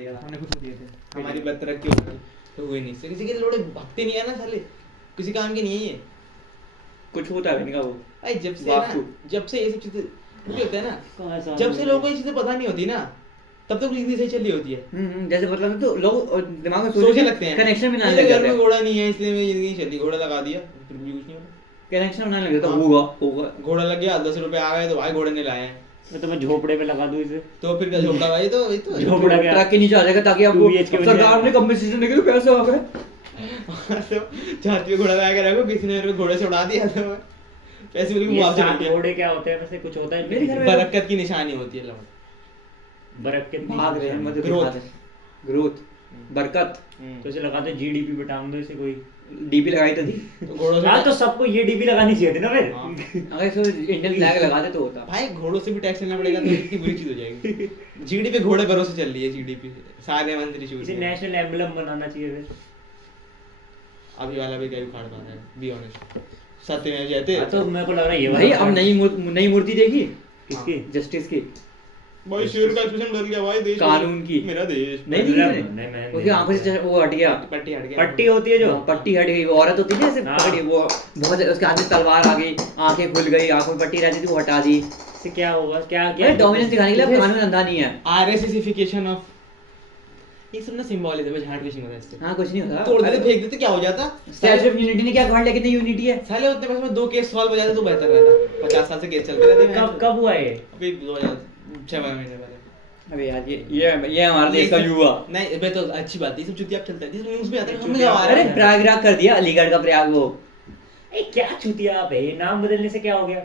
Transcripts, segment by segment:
हमने कुछ दिए थे, हमारी बतरक की होगी तो हुई नहीं। किसी के लोड़े भक्ति नहीं है ना साले, किसी काम के नहीं है ये। कुछ होता है इनका वो भाई जब से ये सब चीजें मुझे होता है ना, जब से लोगों को ये चीजें पता नहीं होती ना तब तक जिंदगी सही चल रही होती है। जैसे मतलब तो लोग दिमाग में सोचने लगते हैं कनेक्शन बनाने मेरे लग घर जाते में हैं। घोड़ा नहीं है इसलिए मेरी जिंदगी चली, घोड़ा लगा दिया फिर भी कुछ नहीं होता, कनेक्शन बनाने लग जाता होगा होगा। घोड़ा लग गया 10 रुपए आ गए तो भाई घोड़े ने लाए हैं, तो मैं झोपड़े पे लगा दूं इसे, तो फिर क्या झोपड़ा भाई तो झोपड़ा क्या ट्रक के नीचे आ जाएगा ताकि आपको सरकार ने कंपनसेशन देगी, पैसे आ गए। छाती पे घोड़ा लगा के रखो, किसी ने मेरे को घोड़े से उड़ा दिया तो पैसे मिल गए मुआवजा मिल गया। घोड़े क्या होते हैं वैसे, कुछ होता है मेरे घर में बरकत की निशानी होती है लवण, बरकत भाग रहे हैं मतलब ग्रोथ बरकत। तो इसे लगाते जीडीपी बटाऊं दो इसे कोई डीपी लगाई तो थी तो घोड़ों यार, तो से सबको ये डीपी लगानी चाहिए थी ना फिर। हाँ। अगर इसको इंडियन फ्लैग लगा दे तो होता। भाई घोड़ों से भी टैक्स लेना पड़ेगा तो इतनी बुरी चीज हो जाएगी। जीडीपी घोड़े भरोसे चल रही है, जीडीपी सारे मंत्री चूर इसे नेशनल एम्बलम बनाना चाहिए फिर। अभी वाला भी कहीं उखाड़ पा रहा है, बी ऑनेस्ट सत्य में जयते। तो मेरे को लग रहा है ये भाई वाला अब नई मूर्ति देखी किसकी? जस्टिस की, भाई शेर का एक्सप्रेशन बदल गया भाई, देश कानून की। मेरा देश नहीं देखी नहीं, मैंने। मैं उसकी आंखों से वो हट गया, पट्टी हट गया, पट्टी होती है जो पट्टी हट गई। वो औरत होती है जैसे हाँ। पकड़ी, वो बहुत उसके हाथ में तलवार आ गई, आंखें खुल गई, आंखों में पट्टी रहती थी वो हटा दी। इससे क्या होगा, क्या ये क्या डोमिनेंस दिखाने के लिए अब कानून अंधा नहीं है। आरएसएसिफिकेशन ऑफ ये सब ना सिंबॉलिज्म है, झाड़ फिशिंग होता है इससे। हाँ कुछ नहीं होता। तोड़ देते फेंक देते क्या हो जाता, स्टैच्यू ऑफ यूनिटी ने क्या गढ़ लेकिन यूनिटी है। साले उतने पैसे में 2 केस सॉल्व हो जाते तो बेहतर रहता। 50 साल से केस चलते रहते हैं। कब हुआ ये? अभी 2006 महीने पहले। अबे यार ये हमारा देश का युवा। नहीं बे तो अच्छी बात है, ये सब चुतिया चलता है, न्यूज़ में आता है, हम चुतिया- गवा अरे रहे हैं। प्रयागराज कर दिया, अलीगढ़ का प्रयाग वो। ए क्या चूतिया आप है, ये नाम बदलने से क्या हो गया?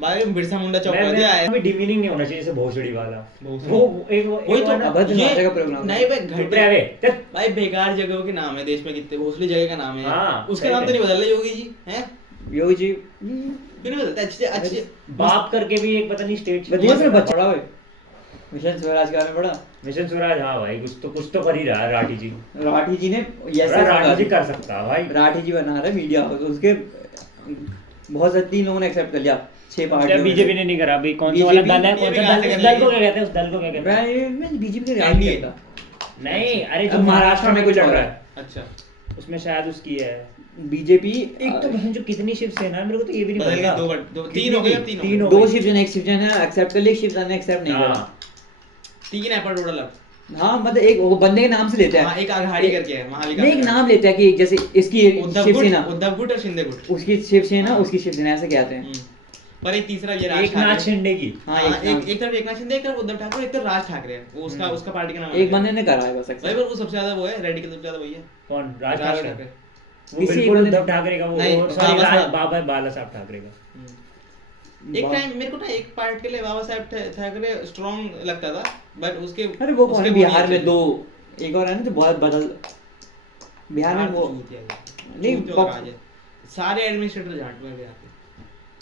भाई बिरसा मुंडा चौक कर दिया है। अभी डिमीनिंग नहीं होना चाहिए जैसे भोसड़ी वाला। भोसड़ी। वो एक वही तो ना- अभद्र ये- भाषा का प्रोग्राम। नहीं भाई चुप घटिया रह बे, चल। भाई बेकार जगहों के नाम है देश में कितने, भोसड़ी जगह का नाम है। हाँ, उसका सही नाम तो है। नहीं बदल रहा योगी जी हैं, योगी जी क्यों नहीं बदलता? अच्छे अच्छे बाप करके भी एक पता नहीं स्टेट बदिया से बच्चा पड़ा हुआ है। मिशन स्वराज का में पड़ा मिशन स्वराज। हाँ भाई कुछ तो कर ही रहा है राठी जी। राठी जी ने राठी जी कर सकता है भाई। राठी जी बना रहे मीडिया, तो उसके बहुत से 3 लोगों ने एक्सेप्ट कर लिया, 6 पार्टियों में। बीजेपी ने नहीं करा अभी। कौन सा वाला दल है? ये कौन भी सा कहाँ दल? से उस कर दल को लेंगे? क्या कहते हैं? उस दल को क्या कहते हैं? मैं बीजेपी का नहीं करता। नहीं, अरे जो अब महाराष्ट्र में कुछ चल रहा है अच्छा उसमें शायद उसकी है। बीजेपी एक तो बहन जो कितनी शिवसेना है, मेरे को तो ये भी नहीं बदल गए, पता। दो तीन हो गए, अब तीन हो गए। दो शिवसेना, एक शिवसेना एक्सेप्ट कर ली, एक शिवसेना ने एक्सेप्ट नहीं करा। हाँ, 3 है पर टोटल अब। हाँ मतलब एक वो बंदे के नाम से लेते हाँ हैं, एक आघाड़ी करके है महाविकास नहीं एक नाम लेते हैं कि जैसे इसकी शिवसेना, उद्धव गुट और शिंदे गुट। उसकी शिवसेना, उसकी शिवसेना ऐसे कहते हैं। पर एक तीसरा ये राज एक नाथ शिंदे की। हाँ हाँ, एक एक तरफ एकनाथ शिंदे, एक तरफ उद्धव ठाकरे, एक तरफ राज ठाकरे है। वो उसका पार्टी का नाम एक बंदे ने करा है बस भाई, accept। पर वो सबसे ज्यादा वो है रेडिकल, सबसे ज्यादा वही है कौन? राज राज ठाकरे। ठाकरे। वो किसी बिल्कुल एक बंदे- उद्धव ठाकरे का वो नहीं, सॉरी बाबा साहब। बाबा बाला साहब ठाकरे का। एक टाइम मेरे को ना एक पार्ट के लिए बाबा साहब ठाकरे स्ट्रॉन्ग लगता था, बट उसके अरे वो कौन उसके है बिहार नहीं में 2, एक और है ना जो बहुत बदल, बिहार में वो नहीं, नहीं सारे एडमिनिस्ट्रेटर झांटू हैं बिहार के,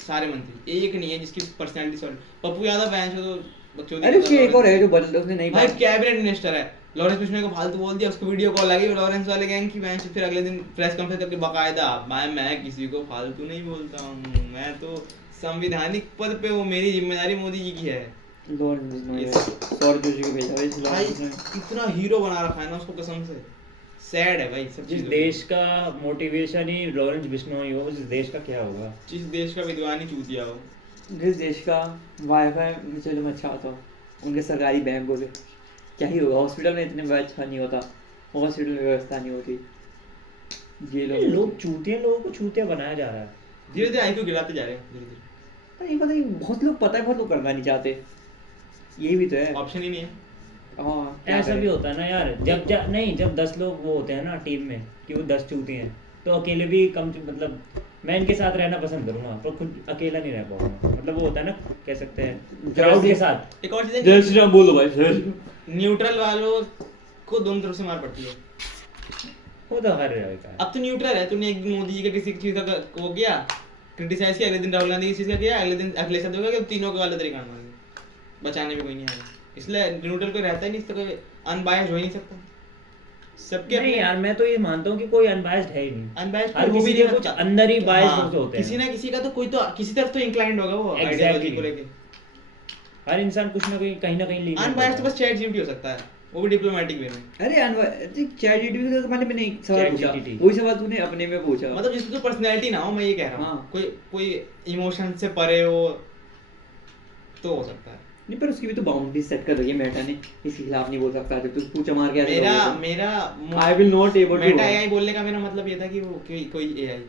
सारे मंत्री एक नहीं है जिसकी personality solid. Pappu Yadav bank से तो बकचोदी अरे उसकी एक और है जो बदल, उसने नहीं भाई बात- कैबिनेट मिनिस्टर है। लॉरेंस बिश्नोई को फालतू बोल दिया, उसको वीडियो कॉल लगी लॉरेंस वाले गैंग की बैंक से, फिर अगले दिन प्रेस कॉन्फ्रेंस करके बकायदा मैं किसी को फालतू नहीं बोलता हूँ, मैं तो संवैधानिक पद पे हूँ, मेरी जिम्मेदारी मोदी जी की है। लॉरेंस बिश्नोई सौरभ जोशी को भेजा है भाई इतना हीरो बना रखा है ना उसको, कसम से सैड है भाई सब जिस चीज़ों देश का मोटिवेशन ही लॉरेंस बिश्नोई हो, उस देश का क्या होगा? में। जिस देश का विद्वान ही चूतिया हो। जिस देश का वाईफाई में चलो अच्छा होता हो, उनके सरकारी बैंकों से क्या ही होगा। हॉस्पिटल में इतने अच्छा नहीं होता, हॉस्पिटल में व्यवस्था नहीं होती, ये लोग चूतिया, लोगों को चूतिया बनाया जा रहा है। धीरे धीरे आईक्यू गिराते जा रहे हैं, धीरे धीरे। नहीं पता नहीं, बहुत लोग पता है, बहुत लोग करना नहीं चाहते, ये भी तो है। ऑप्शन ही नहीं है। हाँ क्या ऐसा करें? भी होता है ना यार, जब 10 लोग वो होते हैं ना टीम में कि वो 10 चूते हैं, तो अकेले भी कम मतलब मैं इनके साथ रहना पसंद करूंगा, पर खुद अकेला नहीं रह पाऊंगा। मतलब वो होता है ना, कह सकते हैं क्राउड के साथ। एक और चीज़ है, जय श्री राम बोलो भाई सर। न्यूट्रल वालों को दोनों तरफ से मार पड़ती है। वो तो हर है। अब तो न्यूट्रल है, तूने एक दिन मोदी जी का किसी चीज का वो किया क्रिटिसाइज किया, अगले दिन राहुल गांधी की चीज का किया, अगले दिन अखिलेश यादव का किया, तीनों के वाले तरीका मारेंगे, बचाने में कोई नहीं आएगा। इसलिए न्यूट्रल कोई रहता ही नहीं, इससे कोई अनबायस्ड हो ही नहीं सकता। सबके नहीं यार, मैं तो ये मानता हूँ कि कोई अनबायस्ड है ही नहीं। अनबायस्ड हर किसी के कुछ अंदर ही बायस्ड होते हैं। किसी ना किसी का तो कोई तो किसी तरफ तो इंक्लाइंड होगा वो आइडियोलॉजी को लेके। हर इंसान कुछ ना कहीं ना कहीं लीन अनबायस्ड तो बस चैट जीपीटी हो सकता है, वो भी डिप्लोमेटिक वे में। अरे चैट जीटीपी तो मैंने एक सवाल पूछा, ChatGPT। वही सवाल तूने अपने में पूछा। मतलब जिसकी तो पर्सनैलिटी ना हो, मैं ये कह रहा हूँ। हाँ। कोई इमोशन से परे हो तो हो सकता है। नहीं पर उसकी भी तो बाउंड्री सेट कर रही है मेटा ने, इसके खिलाफ नहीं बोल सकता। जब तू पूछा मार के मेरा I will not able to Meta AI बोलने का मेरा मतलब ये था कि वो कोई एआई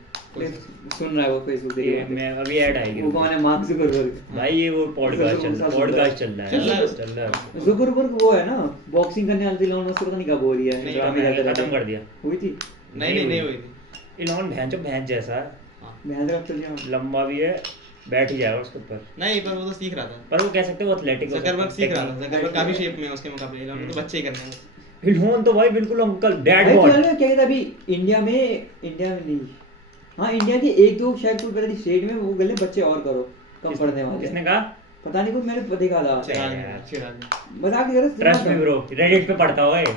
सुन रहा है वो फेसबुक ये देख मैं अभी ऐड आएगी वो कौन है, मार्क जुकरबर्ग। भाई ये वो पॉडकास्ट चल रहा है चल रहा है। जुकरबर्ग वो है ना बॉक्सिंग करने वाली इलॉन मस्क पता नहीं कब हो रही है, नहीं, ड्रामे मैंने ज्यादा खत्म कर दिया। हुई थी। नहीं हुई थी। इलॉन भैंस जैसा है, हाँ। मैं तो चल जाऊं लंबा भी है, बैठ ही जाएगा उसके ऊपर। नहीं पर वो तो सीख रहा था। पर वो कह सकते हैं वो एथलेटिक जकरबर्ग सीख रहा था। जकरबर्ग काफी शेप में है उसके मुकाबले। इलॉन को तो बच्चे ही करने हैं। इलॉन तो भाई बिल्कुल अंकल डैड अरे बॉड। तो क्या कहता अभी इंडिया में नहीं, हाँ इंडिया के एक दो शायद कोई पता नहीं स्टेट में वो गले बच्चे और करो कम पढ़ने वाले। किसने कहा? पता नहीं कुछ मैंने देखा था। चिराग मजाक नहीं कर रहा, ट्रस्ट मी ब्रो, रेडिट पे पढ़ता होगा ये।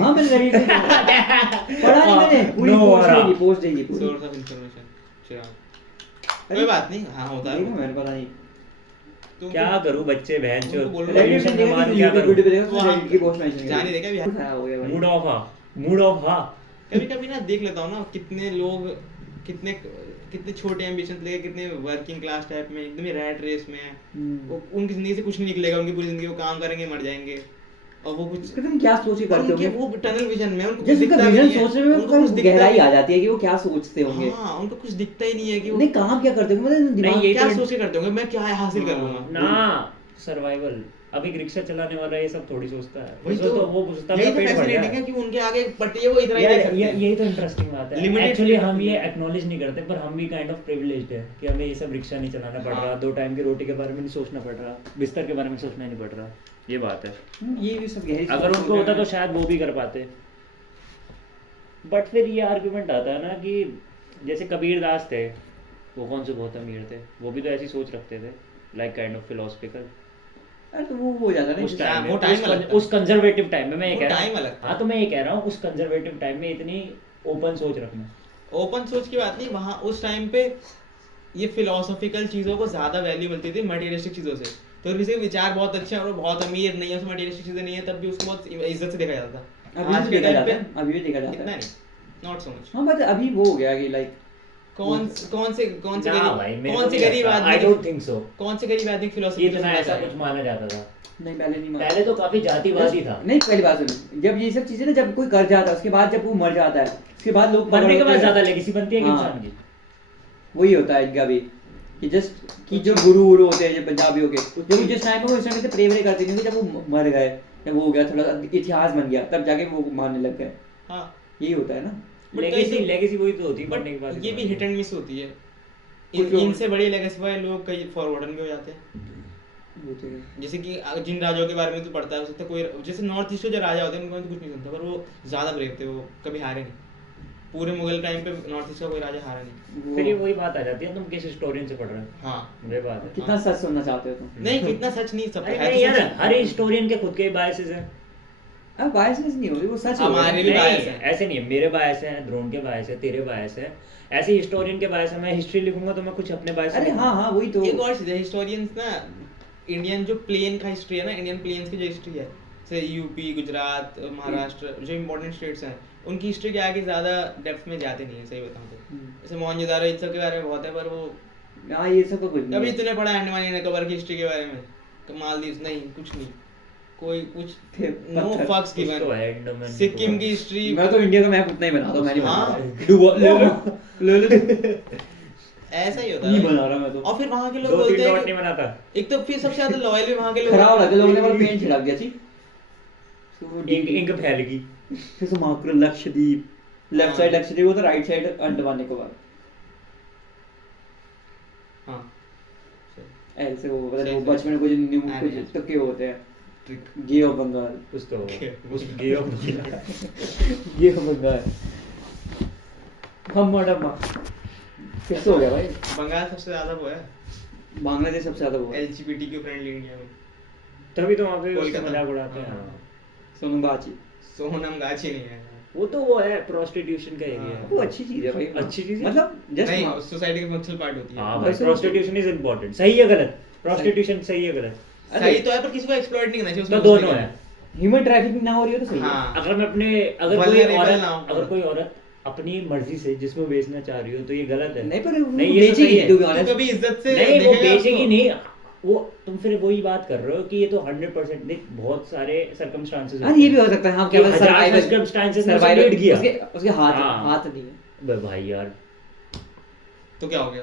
हाँ मैंने Reddit पे पढ़ा नहीं मैंने, पूरी No, पोस्ट देगी पूरी। सोर्स ऑफ इंफॉर्मेशन चिराग। कोई बात नहीं, हाँ होता है। देखा मैंने पता नहीं तुमको- क्या करूं बच्चे बहन तुमको जो बोलो। Reddit Pollution पे के बाद देखा क्या यूट्यूब पे करूं? देखा वहाँ- Reddit की पोस्ट मेंशन जान ही देखा भी। खराब हो गया भाई। मूड ऑफ हा। कभी कभी ना देख लेता हूँ ना कितने लोग कितने छोटे एम्बिशन लेके कितने वर्किंग क्लास टाइप में एकदम ही रैट रेस में है। वो उनकी जिंदगी से कुछ नहीं निकलेगा, उनकी पूरी जिंदगी वो काम करेंगे मर जाएंगे और वो कुछ पता नहीं क्या सोच के करते उनके होंगे। वो टनल विजन में उनको कुछ जैसे दिखता उनका भी विजन नहीं है। सोचने में उनको कुछ उनको दिखता गहराई भी आ नहीं। जाती है कि वो क्या सोचते होंगे। हाँ उनको कुछ दिखता ही नहीं है कि वो नहीं काम क्या करते होंगे, मतलब दिमाग ये क्या तो- सोच के करते होंगे, मैं क्या हासिल कर लूंगा। ना सर्वाइवल। अब एक रिक्शा चलाने वाला ये सब थोड़ी सोचता है। वही वो तो वो सोचता है यही मेरा तो पेट भर fascinating है जाए। कि उनके आगे पट्टी है वो इतना ही यार देख सकते हैं। यही तो इंटरेस्टिंग बात है। Limited एक्चुअली freedom हम ये है। एक्नॉलेज नहीं करते, पर हम भी काइंड ऑफ प्रिविलेज्ड है कि हमें ये सब रिक्शा नहीं चलाना पड़ रहा, हाँ। 2 टाइम की रोटी के बारे में नहीं सोचना पड़ रहा, बिस्तर के बारे में सोचना नहीं पड़ रहा। ये बात है। ये भी सब गहरी अगर सोच उनको हो होता गया तो शायद वो भी कर पाते। बट फिर ये आर्गुमेंट आता है ना कि जैसे कबीर दास थे, वो कौन से बहुत अमीर थे, वो भी तो ऐसी सोच रखते थे, लाइक काइंड ऑफ फिलोसफिकल। अरे तो वो हो जाता है उस ना टाइम में वो time अलग था। उस कंजर्वेटिव टाइम में मैं ये वो कह रहा time हूँ। अलग था। हाँ तो मैं ये कह रहा हूँ उस कंजर्वेटिव टाइम में इतनी ओपन सोच रखना। ओपन सोच की बात नहीं, वहाँ उस टाइम पे ये फिलोसॉफिकल चीज़ों को ज़्यादा वैल्यू मिलती थी मटेरियलिस्टिक चीज़ों से। तो किसी के विचार बहुत अच्छे हैं और वो बहुत अमीर नहीं है, उसमें मटेरियलिस्टिक चीज़ें नहीं है, तब भी उसको बहुत इज्जत से देखा जाता था। अभी आज भी के देखा टाइम जाता पे है, अभी भी देखा जाता इतना है। नहीं, नॉट सो मच। हाँ बट अभी वो हो गया कि लाइक कौन से ना भाई, मेरे कौन को से नहीं गरीब लगता। आदमी I don't think so। कौन से गरीब आदमी फिलोसफी इतना ऐसा कुछ माना जाता था। नहीं पहले नहीं माना। पहले तो काफी जातिवादी था। नहीं पहली बात सुनो, जब ये सब चीजें ना जब कोई कर जाता है उसके बाद जब वो मर जाता है उसके बाद लोग मरने के पकड़ बाद लेते हैं। ज्यादा लेगेसी बनती है कि हाँ। इंसान की। वही होता है इनका भी कि जस्ट कि जो गुरु वुरु होते हैं जो पंजाबियों के जब वो जिस टाइम में वो इस टाइम पे प्रे व्रे करते नहीं थे, जब वो मर गए जब वो हो गया थोड़ा सा इतिहास बन गया तब जाके वो मानने लग गए। हाँ यही होता है ना। But लेगेसी कई तो- लेगेसी वही तो होती है बट मरने के बाद। ये भी हिट एंड मिस होती है। कुछ लोग- इनसे बड़ी लेगेसी वाले लोग कई फॉरवर्डन भी हो जाते हैं। वो तो है। जैसे कि जिन राजाओं के बारे में तो पढ़ता है, हो सकता है कोई जैसे नॉर्थ ईस्ट के जो राजा होते हैं उनको तो कुछ नहीं सुनता, पर वो ज्यादा ब्रेव थे, वो कभी हारे नहीं। पूरे मुगल टाइम पे नॉर्थ ईस्ट का कोई राजा हारा नहीं। फिर ये वही बात आ जाती है, तुम किस हिस्टोरियन से पढ़ रहे हो। हाँ ये बात है। कितना सच सुनना चाहते हो तुम? नहीं कितना सच नहीं, सब अरे है नहीं तो यार, सच। हर हिस्टोरियन के खुद के बायसेस हैं। अब बायसनेस नहीं होती वो सच हमारे होगा। भी नहीं, bias हैं। ऐसे नहीं है। मेरे बायस हैं, ड्रोन के बायस है, तेरे बायस है, ऐसे हिस्टोरियन के बायस है। मैं हिस्ट्री लिखूंगा तो मैं कुछ अपने बायस अरे हाँ हाँ वही तो। एक और चीज है, हिस्टोरियंस ना इंडियन जो प्लेन का हिस्ट्री है ना, इंडियन प्लेन्स की जो हिस्ट्री है, जैसे यूपी, गुजरात, महाराष्ट्र जो इम्पोर्टेंट स्टेट्स हैं, उनकी हिस्ट्री के आगे ज्यादा डेप्थ में जाते नहीं है, सही बताऊं तो। जैसे मोहनजोदारो इन सब के बारे में बहुत है, पर वो हाँ ये सब तो कुछ नहीं अभी है। तूने पढ़ा अंडमान निकोबार की हिस्ट्री के बारे में, तो मालदीव नहीं, कुछ नहीं, कोई कुछ नो पत्थर। फक्स कुछ तो गिवन। है अंडमान सिक्किम की हिस्ट्री मैं तो इंडिया का मैप उतना ही बना दो, मैं नहीं हाँ। बना डूबो ले ले ऐसा ही होता नहीं है। बना रहा मैं तो। और फिर वहाँ के लोग 2-3 बोलते हैं डॉट कि- नहीं बनाता। एक तो फिर सबसे ज्यादा लॉयल भी वहाँ के लोग खराब लगे लोगों ने वाला पेंट छिड़क दिया जी। इंक फैल गई। फिर से माकरो लक्षद्वीप लेफ्ट साइड लक्षद्वीप होता है, राइट साइड अंडमान निकोबार। हाँ ऐसे वो पता नहीं सही वो बचपन में कुछ न्यू हाँ, कुछ हाँ। तुक्के होते हैं। ट्रिक गे ऑफ बंगाल, कुछ तो Okay. उस गे ऑफ गे ऑफ बंगाल। हम मडम्मा कैसे हो गया भाई? बंगाल सबसे ज्यादा वो है बांग्लादेश सबसे ज्यादा वो है। LGBTQ फ्रेंडली इंडिया में। तभी तो वहाँ पे उसका कोलकाता। मजाक उड़ाते हैं। हाँ। सोनम बाची सोनम गाची नहीं है वो तो वो है प्रोस्टिट्यूशन का एरिया हाँ। वो है। अच्छी चीज है भाई। अच्छी चीज है? मतलब जस्ट नहीं, सोसाइटी की फंक्शनल पार्ट होती है। हाँ भाई, वैसे वो- प्रोस्टिट्यूशन इज इम्पोर्टेंट। सही है गलत? प्रोस्टिट्यूशन सही है गलत? सही तो है, पर किसी को एक्सप्लॉइट नहीं करना चाहिए, तो उसमें दोनों घुसने है। का। ह्यूमन ट्रैफिकिंग ना हो रही हो तो सही है। हाँ अगर मैं अपने अगर कोई Vulnerable औरत ना हो। अगर कोई औरत अपनी मर्जी से जिसमें बेचना चाह रही हो तो ये गलत है। नहीं पर वो नहीं, ये तो बेचेगी सही है। to be तो honest। कभी इज्जत से नहीं वो देखेगा बेचेगी उसको? नहीं, वो तुम फिर वही बात कर रहे हो कि ये तो 100% नहीं, बहुत सारे सर्कमस्टांसेस हाँ ये भी हो सकता है, हाँ कि केवल हजार सर्वाइवल circumstances में उसे सर्वाइवल lead किया। उसके हाथ हाँ। हाथ नहीं है। बे भाई यार, तो क्या हो गया?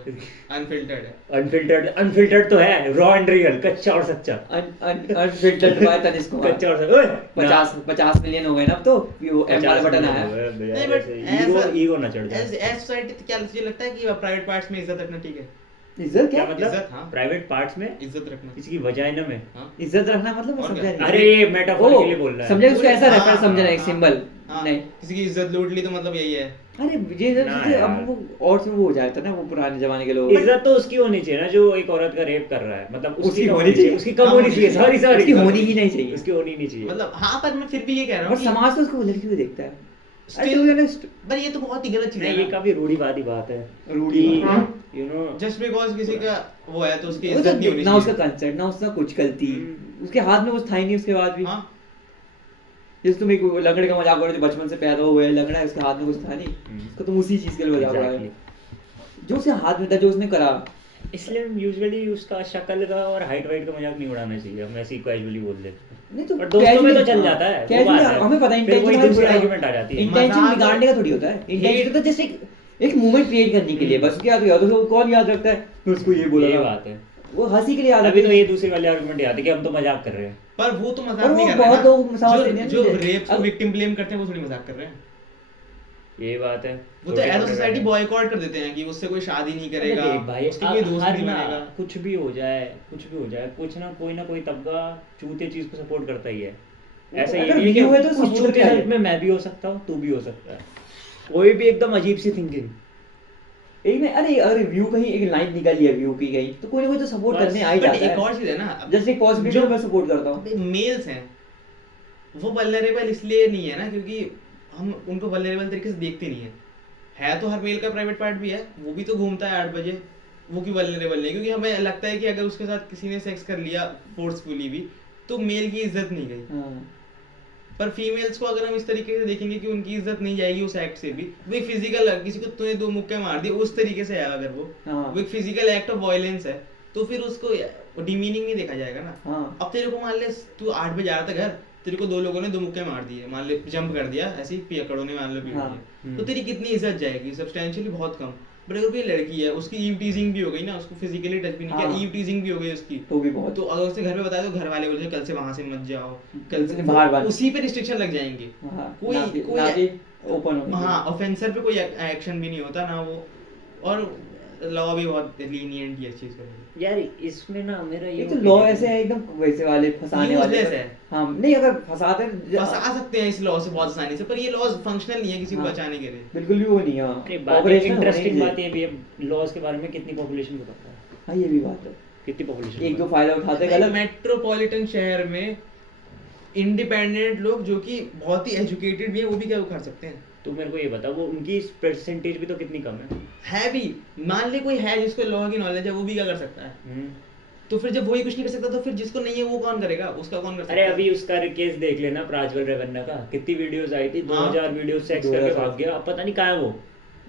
अनफिल्टर्ड है। अनफिल्टर्ड तो है, रॉ एंड रियल, कच्चा और सच्चा। Unfiltered by Tanishk Kumar. कच्चा और सच्चा। ओए 50 मिलियन हो गए ना अब तो, वो एम वाला बटन आया। नहीं बट ईगो ईगो ना चढ़ एज जाए। एज सोसाइटी क्या तुझे लगता है कि प्राइवेट पार्ट्स में इज्जत रखना ठीक है? इज्जत क्या क्या? मतलब इज्जत, हाँ। प्राइवेट पार्ट्स में इज्जत रखना। किसी की वजाइना में? हाँ इज्जत रखना मतलब मैं और समझा क्या? नहीं। अरे ये मेटाफोर के लिए बोल रहा है। समझा उसको ऐसा हाँ, रेफर समझना एक हाँ, सिंबल हाँ, नहीं। किसी की इज्जत लूट ली तो मतलब यही है। अरे ये जब ना सोचे यार। अब वो और से वो हो जाता है ना, वो पुराने जमाने के लोग। इज्जत तो उसकी होनी चाहिए ना जो एक औरत का रेप कर रहा है, मतलब उसकी कम होनी चाहिए। उसकी कम होनी चाहिए, सॉरी सॉरी, उसकी होनी ही नहीं चाहिए। उसकी होनी नहीं चाहिए। मतलब हाँ पर मैं फिर भी ये कह रहा और हूँ समाज तो उसको वो लड़की को देखता है। अरे Still- to be honest, पर ये तो बहुत ही गलत चीज नहीं है ये ना। काफी रूढ़िवादी बात है। रूढ़ी यू नो जस्ट बिकॉज किसी का वो है तो उसकी वो इज्जत तो नहीं होनी ना उसका चाहिए। कंसर्ट ना उसका कुछ गलती, हम्म। उसके हाथ में कुछ था ही नहीं उसके बाद भी। हाँ जैसे तुम एक लंगड़े का मजाक करो जो बचपन से पैदा हुआ है, लंगड़ा है, उसके हाथ में कुछ था नहीं, उसको तुम उसी चीज के लिए मजाक उड़ाए। जो उसके हाथ में था, जो उसने करा। इसलिए यूजुअली उसका शक्ल का और हाइट वाइट का मजाक नहीं उड़ाना चाहिए, हम ऐसे ही कैजुअली बोल देते हैं। नहीं तो पर दोस्तों में तो चल casually- जाता है, वो casually बात है। हमें पता है फिर वही इंटेंशन दूसरी argument आ जाती है। इंटेंशन मजाक- बिगाड़ने का थोड़ी होता है। इंटेंशन तो जस्ट एक मूवमेंट क्रिएट करने के लिए बस, उसके याद तो वो कौन याद रखता है तो उसको ये बोला ये था। बात है। वो हंसी के लिए याद अभी तो रखता है। ये दूसरी वाली आर्गुमेंट याद है कि हम तो मजाक कर रहे हैं। पर वो तो और मजाक वो नहीं कर बहुत रहे लोग समझ ना। लेते हैं जो ना, रेप को अब- विक्टिम ब्लेम करते हैं वो थोड़ी मजाक कर रहे हैं। ये बात है। वो तो एज अ सोसाइटी बॉयकॉट कर देते हैं कि उससे कोई शादी नहीं करेगा, अरे भाई उसके कोई दोस्त हर नहीं ना बनेगा। कुछ भी हो जाए, कुछ ना कोई तबका चूते चीज को सपोर्ट करता ही है। ऐसा ये अगर नहीं है view कि है तो उस support चूते क्या है? सेट में मैं भी हो सकता हूँ, तू भी हो सकता है। कोई भी एकदम अजीब सी थिंकिंग। एक नहीं, अरे अगर व्यू कहीं एक लाइन निकाली है व्यू की कहीं तो कोई ना कोई तो सपोर्ट बस, करने आ ही बट जाता एक है। और चीज है ना, अब जैसे एक पॉसिबिलिटी जो- मैं सपोर्ट करता हूँ। मेल्स हैं वो वल्नरेबल इसलिए नहीं है ना क्योंकि हम उनको वल्नरेबल तरीके से देखते नहीं है तो हर मेल का प्राइवेट पार्ट भी है, वो भी तो घूमता है 8 बजे, वो क्यों वल्नरेबल नहीं? क्योंकि हमें लगता है कि अगर उसके साथ किसी ने सेक्स कर लिया फोर्सफुली भी तो मेल की इज्जत नहीं गई। हाँ। पर फीमेल्स को अगर हम इस तरीके से देखेंगे कि उनकी इज्जत नहीं जाएगी उस एक्ट से भी, वो एक फिजिकल, किसी को तूने 2 मुक्के मार दिए उस तरीके से है अगर हाँ। वो एक फिजिकल एक्ट ऑफ वायलेंस है तो फिर उसको डिमीनिंग नहीं देखा जाएगा ना। हाँ। अब तेरे को मान ले तू 8 बजे आ रहा था घर, तेरे को 2 लोगों ने 2 मुक्के मार दिए, मान ले जंप कर दिया ऐसे ही पियकड़ों ने मान लो पीट हाँ। दिया, तो तेरी कितनी इज्जत जाएगी? सब्सटेंशियली बहुत कम। बट अगर कोई लड़की है उसकी ईव टीजिंग भी हो गई ना, उसको फिजिकली टच भी नहीं किया, हाँ। ईव टीजिंग भी हो गई उसकी, तो भी बहुत। तो अगर उसे घर पे बताया तो घर वाले बोलते हैं कल से वहां से मत जाओ, कल से बाहर बाहर। उसी पे रिस्ट्रिक्शन लग जाएंगे। हाँ, कोई ना कि- कोई ना कि ओपन हो। हाँ ऑफेंसर पे कोई एक्शन भी नहीं होता ना वो, और लॉ भी बहुत लीनिएंट है इस चीज को। यार इसमें ना मेरा ये एक तो लॉ ऐसे है एकदम वैसे वाले फंसाने वाले Useless है। हाँ नहीं, अगर फंसाते हैं फंसा सकते हैं इस लॉ से बहुत आसानी से, पर ये लॉज फंक्शनल नहीं है किसी को हाँ। बचाने के लिए। बिल्कुल भी वो नहीं है। अरे बात Cooperation होना ही इंटरेस्टिंग चाहिए। बात ये भी है, लॉज के बारे में कितनी पॉपुलेशन को पता है? हाँ ये भी बात है। कितनी पॉपुलेशन? एक दो फायदा उठाते एक गलत। मेट्रोपॉलिटन शहर में इंडिपेंडेंट लोग जो कि बहुत ही एजुकेटेड भी है वो भी क्या कर सकते हैं? तो मेरे को ये बता, वो उनकी परसेंटेज भी तो कितनी कम है। भी मान ले कोई है जिसको लॉ की नॉलेज है वो भी क्या कर सकता है? तो फिर जब वही कुछ नहीं कर सकता तो फिर जिसको नहीं है वो कौन करेगा? उसका कौन कर सकता अरे है? अभी उसका केस देख लेना, प्राज्वल रेवन्ना का, कितनी वीडियोस आई थी, हाँ। 2000 वीडियो सेक्स 2000 करके भाग गया, अब पता नहीं कहाँ है वो,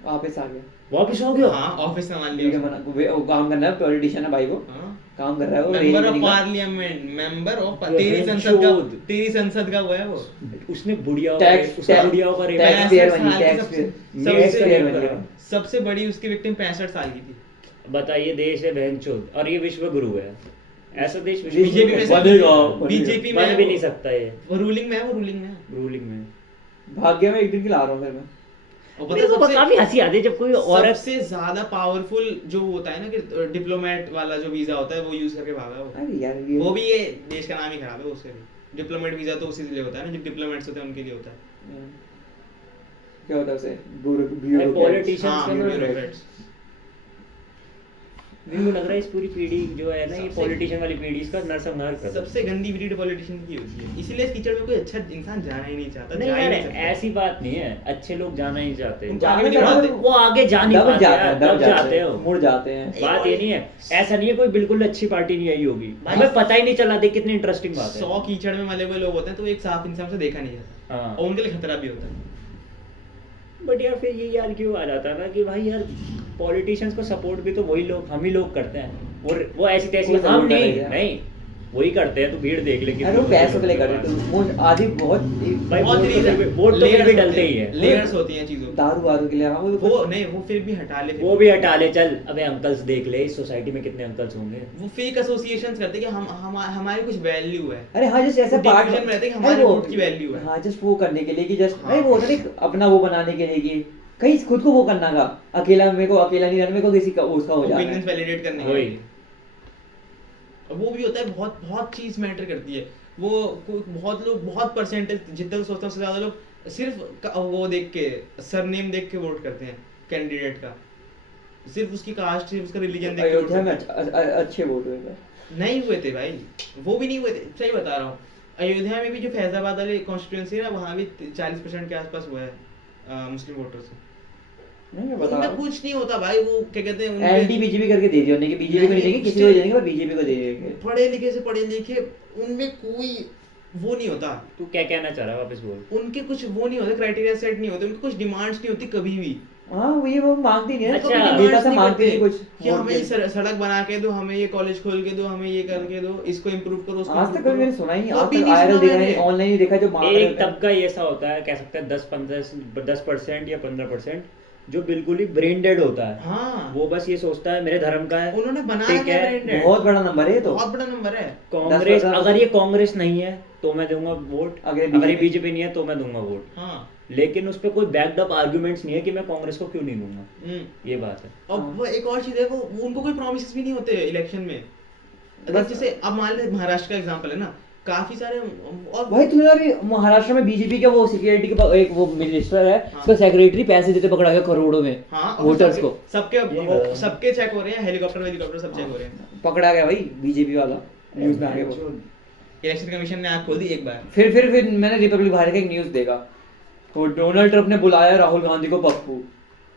वापस आ गया। वापस हो गया। हाँ ऑफिस संभाल ठीक है, लिया मना वो काम करना है, पॉलिटिशियन है भाई वो, हाँ काम कर रहा है वो, मेंबर रेल ऑफ में निकला। पार्लियामेंट, मेंबर ऑफ ये तेरी है संसद का, चोद। तेरी संसद का वो है वो। उसने बुढ़िया टैक्स बुढ़िया का रेप टैक्स किया। पेयर 65 बनी, साल की टैक्स सबसे- पेयर टैक्स पेयर बनी सबसे- है। सबसे बड़ी उसकी विक्टिम 65 साल की थी। बताइए, देश है बहनचोद और ये विश्व गुरु है, ऐसा देश विश्व बीजेपी गुरु में है। बनेगा, बीजेपी में बन है भी वो। नहीं सकता ये वो रूलिंग में है, वो रूलिंग में है। रूलिंग में। भाग्य में एक दिन के लिए आ रहा हूँ फिर मैं। और मेरे को काफी हंसी आती है जब कोई औरत सबसे ज्यादा पावरफुल जो होता है ना कि डिप्लोमेट वाला जो वीजा होता है वो यूज करके भागा वो। अरे यार ये वो भी ये देश का नाम ही खराब है उससे भी। डिप्लोमेट वीजा तो उसी के लिए होता है ना, जो डिप्लोमेट्स होते हैं उनके लिए होता है। क्या होता है उसे पॉलिटिशियंस हाँ, का ना bureaucrats। मेरे को लग रहा है इस पूरी पीढ़ी जो है ना, ये सबसे- पॉलिटिशियन वाली पीढ़ी, इसका नरसंहार कर रहा है। सबसे गंदी ब्रीड पॉलिटिशियन की होती है, इसीलिए इस कीचड़ में कोई अच्छा इंसान जाना ही नहीं चाहता, नहीं जा ही यार, नहीं सकता। ऐसी बात नहीं है, अच्छे लोग जाना ही चाहते हैं। आगे भी नहीं बढ़ाते। वो आगे जा नहीं दब पाते जाते यार, हैं, दब जाते हो। मुड़ जाते हैं। बात ये नहीं है, ऐसा नहीं है कोई बिल्कुल अच्छी पार्टी नहीं आई होगी, भाई- हमें पता ही नहीं चला। देख कितनी इंटरेस्टिंग बात है। 100 कीचड़ में मले हुए लोग होते हैं, तो एक साफ इंसान से देखा नहीं जाता, हाँ। और उनके लिए खतरा भी होता है। बट यार फिर ये यार क्यों आ जाता है ना कि भाई यार पॉलिटिशियंस को सपोर्ट भी तो वही लोग, हम ही लोग करते हैं। और वो ऐसी तैसी वो हम support नहीं करेगा। नहीं वही करते हैं, तो भीड़ देख ले अरे वो पैसों के लिए कर रहे थे, वो आधी बहुत भाई बहुत वोट तो फिर भी layers डलते होते ही हैं, है। लेयर्स होती हैं चीजों की। दारू वारू के लिए। हाँ वो नहीं, वो फिर भी हटा ले, वो भी हटा ले, चल अबे अंकल्स देख ले, इस सोसाइटी में कितने अंकल्स होंगे। वो फेक एसोसिएशंस करते हैं कि हम हमारी कुछ वैल्यू है। अरे हाँ, जस्ट ऐसा वो पार्ट division में रहते हैं कि हमारे वोट की value है। हाँ, जस्ट वो करने के लिए कि जस्ट हाँ। नहीं, वो होता है ना, अपना वो बनाने के लिए कि कहीं खुद को वो करना का, अकेला मेरे को अकेला नहीं रहना, मेरे को किसी का उसका हो जाना ओपिनियंस है। वैलिडेट करने के वही। लिए। और वो भी होता है, बहुत बहुत चीज मैटर करती है। वो बहुत लोग, बहुत परसेंटेज, जितना सोचता है उससे ज्यादा लोग सिर्फ वो देख के, सरनेम देख के वोट करते हैं कैंडिडेट का, सिर्फ उसकी कास्ट, सिर्फ उसका रिलीजन देख के vote अयोध्या में करते हैं। अच्छे वोट हुए थे। नहीं हुए थे भाई, वो भी नहीं हुए थे, सही बता रहा हूँ। अयोध्या में भी जो फैजाबाद वाली कॉन्स्टिट्यूंसी है ना, वहाँ भी 40% के आसपास हुआ है मुस्लिम वोटर्स। नहीं, मैं बता उनका रहा हूँ। कुछ नहीं होता भाई, वो क्या कहते हैं, एंटी बीजेपी करके दे दिया उन्होंने कि बीजेपी को नहीं देंगे, किसी को नहीं देंगे, पर बीजेपी को दे देंगे। पढ़े लिखे से पढ़े लिखे, उनमें कोई वो नहीं होता, तू क्या कहना चाह रहा है, वापस बोल। उनके कुछ वो नहीं होते, क्राइटेरिया सेट नहीं होते, उनकी कुछ डिमांड्स नहीं होती कभी भी। हाँ, वो मांगते नहीं है, अच्छा, कभी demands नेता से नहीं मांगते नहीं करते कुछ कि हमें ये वोट सड़क बना के दो, हमें ये कॉलेज खोल के दो, हमें ये करके दो, इसको इम्प्रूव करो, के। उसको आज तक improve कभी मैंने करो। सुना ही नहीं, कभी आज तक नहीं आयरल सुना देखा मैंने। नहीं, ऑनलाइन ही देखा जो मांग रहे एक थे। तबका ही ऐसा होता है, कह सकते हैं 10% या 15%, जो बिल्कुल ही ब्रेन डेड होता है। हाँ, वो बस ये सोचता है मेरे धर्म का है, उन्होंने बना ठीक रखा है है, brand dead। बहुत बड़ा नंबर है ये तो। बहुत बड़ा नंबर है। कांग्रेस, 10% अगर ये कांग्रेस नहीं है तो मैं दूंगा वोट, अगर ये अगर ये BJP बीजेपी नहीं है तो मैं दूंगा वोट। हाँ। लेकिन उस पे कोई बैक्ड अप आर्गुमेंट्स नहीं है कि मैं कांग्रेस को क्यों नहीं दूंगा, हम्म। ये बात है। और वो एक और चीज है, वो उनको कोई प्रॉमिसेस भी नहीं होते इलेक्शन में। अगर बस- जैसे अब मान ले महाराष्ट्र का एग्जांपल है ना, काफी सारे, और भाई तुमने अभी महाराष्ट्र में बीजेपी का वो सिक्योरिटी के एक वो मिनिस्टर है, हाँ। उसका सेक्रेटरी पैसे देते पकड़ा गया करोड़ों में हाँ, और वोटर्स को। सबके ये बात है। सबके चेक हो रहे हैं, हेलीकॉप्टर सब चेक हो रहे हैं। पकड़ा गया भाई बीजेपी वाला, न्यूज में आ गया वो। इलेक्शन कमीशन ने आंख खोल दी एक बार। फिर मैंने रिपब्लिक भारत का एक न्यूज देखा, तो डोनाल्ड ट्रंप ने बुलाया राहुल गांधी को पप्पू।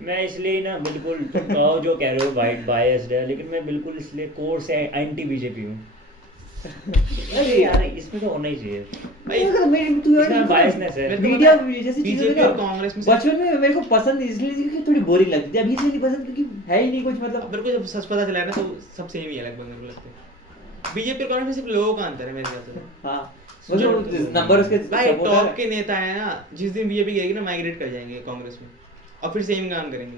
मैं इसलिए ही ना बिल्कुल, तुम कहो जो कह रहे हो वाइट बायस्ड है, लेकिन मैं बिल्कुल इसलिए कोर से एंटी बीजेपी हूँ। अरे यार इसमें तो होना ही चाहिए, भाई, इसमें biasness है। मीडिया जैसी चीजों बीजेपी में और ना, कांग्रेस में से- बचपन में मेरे को पसंद इसलिए थी कि थोड़ी बोरिंग लगती थी, अभी इसलिए नहीं पसंद क्योंकि है ही नहीं कुछ, अब मतलब मेरे को जब सच पता चला है ना, तो सब सेम ही है लगभग, मेरे को लगता है। बीजेपी और कांग्रेस में सिर्फ लोगों का अंतर है मेरे ख्याल से। हाँ, वो जो नंबर उसके भाई support टॉप है। के नेता है ना, जिस दिन बीजेपी गएगी ना, माइग्रेट कर जाएंगे कांग्रेस में, और फिर सेम काम करेंगे।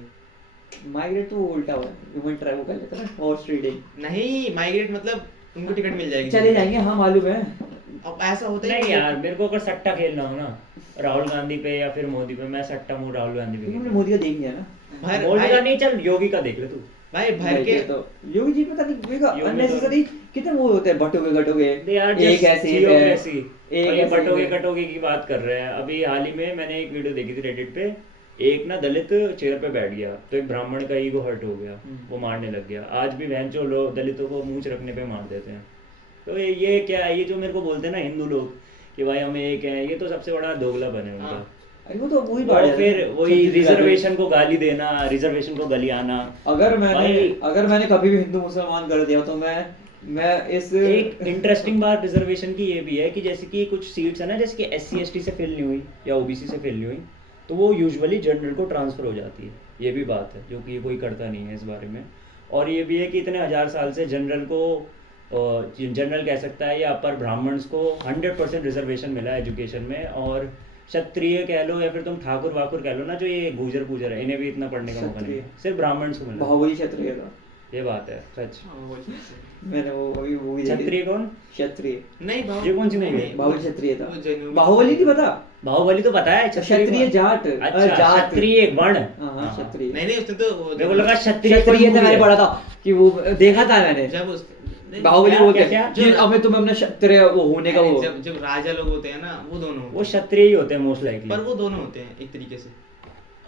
माइग्रेट तो उल्टा हुआ, ह्यूमन ट्राई कर लेता है ना, हॉर्स ट्रेडिंग। नहीं, माइग्रेट मतलब उनको टिकट मिल जाएगी, चले जाएंगे, हाँ मालूम है। अब ऐसा होता है नहीं यार, मेरे को अगर सट्टा खेलना हो ना राहुल गांधी पे या फिर मोदी पे, मैं सट्टा हूँ राहुल गांधी पे क्योंकि हमने खेलूंगा। मोदी का देख लिया ना। मोदी का नहीं, चल योगी का देख ले तू। भाई भर नहीं, के ये तो योगी जी पता नहीं योगी तो- अननेसेसरी कितने वो होते हैं, बटोगे गटोगे, यार एक ऐसे एक है, ऐसी एक और ये ऐसे बटोगे है। कटोगे की बात कर रहे हैं। अभी हाल ही में मैंने एक वीडियो देखी थी रेडिट पे, एक ना दलित चेयर पे बैठ गया तो एक ब्राह्मण का ईगो हर्ट हो गया, वो मारने लग गया। आज भी बहन जो लोग दलितों को मूंछ रखने पे मार देते हैं। तो ये क्या है, ये जो मेरे को बोलते हैं ना हिंदू लोग कि भाई हम एक हैं, ये तो सबसे बड़ा दोगला बने उनका। हाँ। अरे वो तो वही और बात है, फिर वही छत्तीसगढ़ रिजर्वेशन को गाली देना, रिजर्वेशन को गलियाना। अगर भाई- मैंने कभी भी हिंदू मुसलमान कर दिया तो मैं इस एक इंटरेस्टिंग बात रिजर्वेशन की ये भी है कि जैसे कि कुछ सीट्स है ना, जैसे कि SC ST से फिल नहीं हुई या OBC से फिल नहीं हुई, तो वो यूजुअली जनरल को ट्रांसफर हो जाती है। ये भी बात है जो कि कोई करता नहीं है इस बारे में। और ये भी है कि इतने 1000 साल से जनरल को, जनरल कह सकता है या अपर ब्राह्मण्स को 100% रिजर्वेशन मिला है एजुकेशन में। और क्षत्रिय कह लो या फिर तुम ठाकुर वाकुर कह लो ना, जो ये गुजर पूजर है, इन्हें भी इतना पढ़ने का मौका नहीं है, सिर्फ ब्राह्मण्स को मिला। बाहुबली क्षत्रिय था, ये बात है सच। मैंने वो अभी मूवी देखी क्षत्रिय कौन? क्षत्रिय, नहीं ये कौन सी नहीं, movie नहीं, है? बाहुबली क्षत्रिय था। वो जनुबी- बाहुबली नहीं पता, बाहुबली तो पता है, क्षत्रिय जाट, अच्छा जाट। क्षत्रिय वर्ण। हाँ हाँ, क्षत्रिय। नहीं नहीं, उसने तो मेरे को लगा क्षत्रिय क्षत्रिय कोई था, मैंने movie पढ़ा था कि वो देखा था मैंने, जब उस नहीं, बाहुबली क्या- बोलते क्या- हैं कि हमें तुम्हें अपना क्षत्रिय वो होने का अरे वो जब जब राजा लोग होते हैं ना, वो दोनों वो होते क्षत्रिय ही होते हैं मोस्ट हैं, लाइकली। पर वो दोनों होते हैं एक तरीके से।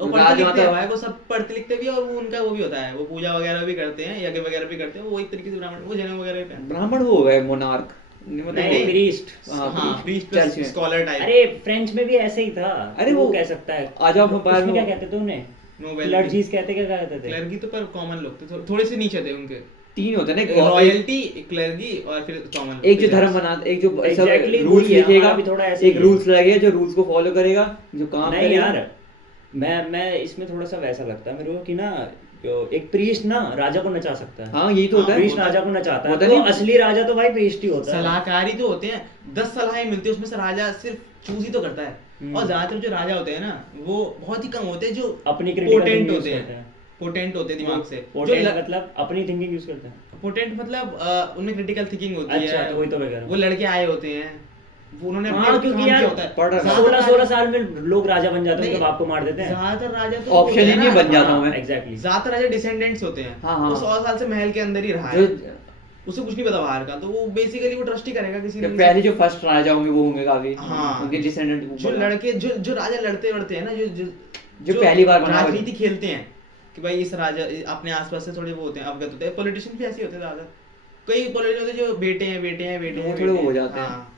वो पढ़ते राजमाता लिखते हुआ है, वो सब पढ़ते लिखते भी है, और वो उनका वो भी होता है, वो पूजा वगैरह भी करते हैं, यज्ञ वगैरह भी करते हैं, वो एक तरीके से ब्राह्मण, वो जनेऊ वगैरह भी पहनते ब्राह्मण वो हो गए मोनार्क नहीं, प्रीस्ट। हैं। हाँ, प्रीस्ट चर्च प्लस में। Scholar type. अरे फ्रेंच में भी ऐसे ही था। अरे वो वो कह सकता है। आ जाओ हम बाहर उसमें क्या वो- कहते थे उन्हें? नोबेल क्लर्जीज कहते क्या कहते थे? क्लर्गी तो पर कॉमन लोग थे, थोड़े से नीचे थे उनके, तीन होते हैं ना, एक रॉयल्टी, क्लर्गी और फिर कॉमन। एक जो धर्म बना, एक जो Exactly रूल्स वही है, लिखेगा, हमारा भी थोड़ा ऐसे ही एक है। रूल्स लगेगा जो रूल्स को फॉलो करेगा, जो काम नहीं करेगा। यार, मैं इसमें थोड़ा सा वैसा लगता है मेरे को कि ना, जो एक प्रीस्ट ना राजा को नचा सकता है। हाँ यही तो होता है। प्रीस्ट राजा को नचाता है, होता तो नहीं? असली राजा तो भाई प्रीस्ट ही होता है। सलाहकारी जो होते हैं, 10 सलाहें मिलती है, उसमें से राजा सिर्फ चूज ही तो करता है। और ज्यादातर जो राजा होते हैं ना, वो बहुत ही कम होते हैं जो अपनी critical पोटेंट thinking होते use हैं, करते हैं। पोटेंट होते हैं दिमाग से, जो पोटेंट मतलब अपनी थिंकिंग यूज करते हैं। पोटेंट मतलब उनमें क्रिटिकल थिंकिंग होती है। अच्छा, तो वही तो मैं कह रहा हूँ। वो लड़के आए होते हैं, वो उन्होंने हाँ, अपने क्योंकि काम यार किया होता है। पढ़ रहा है। 16 साल में लोग राजा बन जाते हैं, नहीं, उनके बाप को मार देते हैं। ज्यादातर राजा तो ऑप्शन ही नहीं बन जाता हूँ मैं। एग्जैक्टली। ज्यादातर राजा डिसेंडेंट्स होते हैं। हाँ, हाँ। वो 100 साल से महल के अंदर ही रहा है, जो उसे कुछ नहीं पता बाहर का, तो वो बेसिकली वो ट्रस्ट ही करेगा किसी जो ने। पहले जो फर्स्ट राजा होंगे वो होंगे काफी, हाँ। उनके डिसेंडेंट जो लड़के जो राजा लड़ते वड़ते हैं ना, जो पहली बार बना राजनीति खेलते हैं कि भाई इस राजा अपने आसपास से थोड़े वो होते हैं, अवगत होते हैं। पॉलिटिशियन भी ऐसे होते हैं ज्यादा, कई पॉलिटिशियन होते हैं जो बेटे हैं वो थोड़े वो हो जाते हैं। हाँ,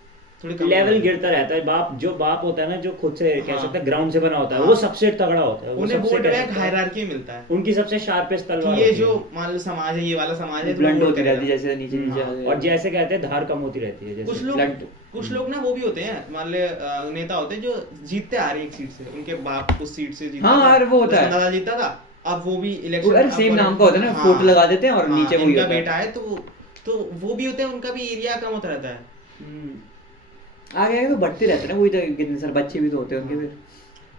थोड़े कम लेवल होते हैं। गिरता रहता है। बाप होता है ना, जो खुद से कह हाँ। सकते हैं ग्राउंड से बना होता है, हाँ। वो सबसे तगड़ा होता है। वो उन्हें सबसे वोट कह रैंक सकते हैं, हायरार्की मिलता है उनकी सबसे शार्पेस्ट तलवार कि ये होती जो है। मान लो समाज है, ये वाला समाज है, तो ब्लंट वो होती करेगा। रहती है, जैसे नीचे नीचे हाँ। आ जाए। और जैसे कहते हैं धार कम होती रहती है, कुछ जैसे लोग blunt। कुछ लोग ना वो भी होते हैं, मान ले नेता होते हैं जो जीतते आ रहे हैं एक सीट से, उनके बाप उस सीट से जीता हाँ, था, यार, वो होता है। दादा जीता था, अब वो भी इलेक्शन अरे सेम नाम का होता है ना, फोटो लगा देते हैं और नीचे वही इनका होता है। बेटा है, तो वो भी होते हैं, उनका भी एरिया कम होता रहता है। आगे आगे तो बढ़ते रहते हैं ना, वही तो कितने सारे बच्चे भी तो होते हैं उनके फिर।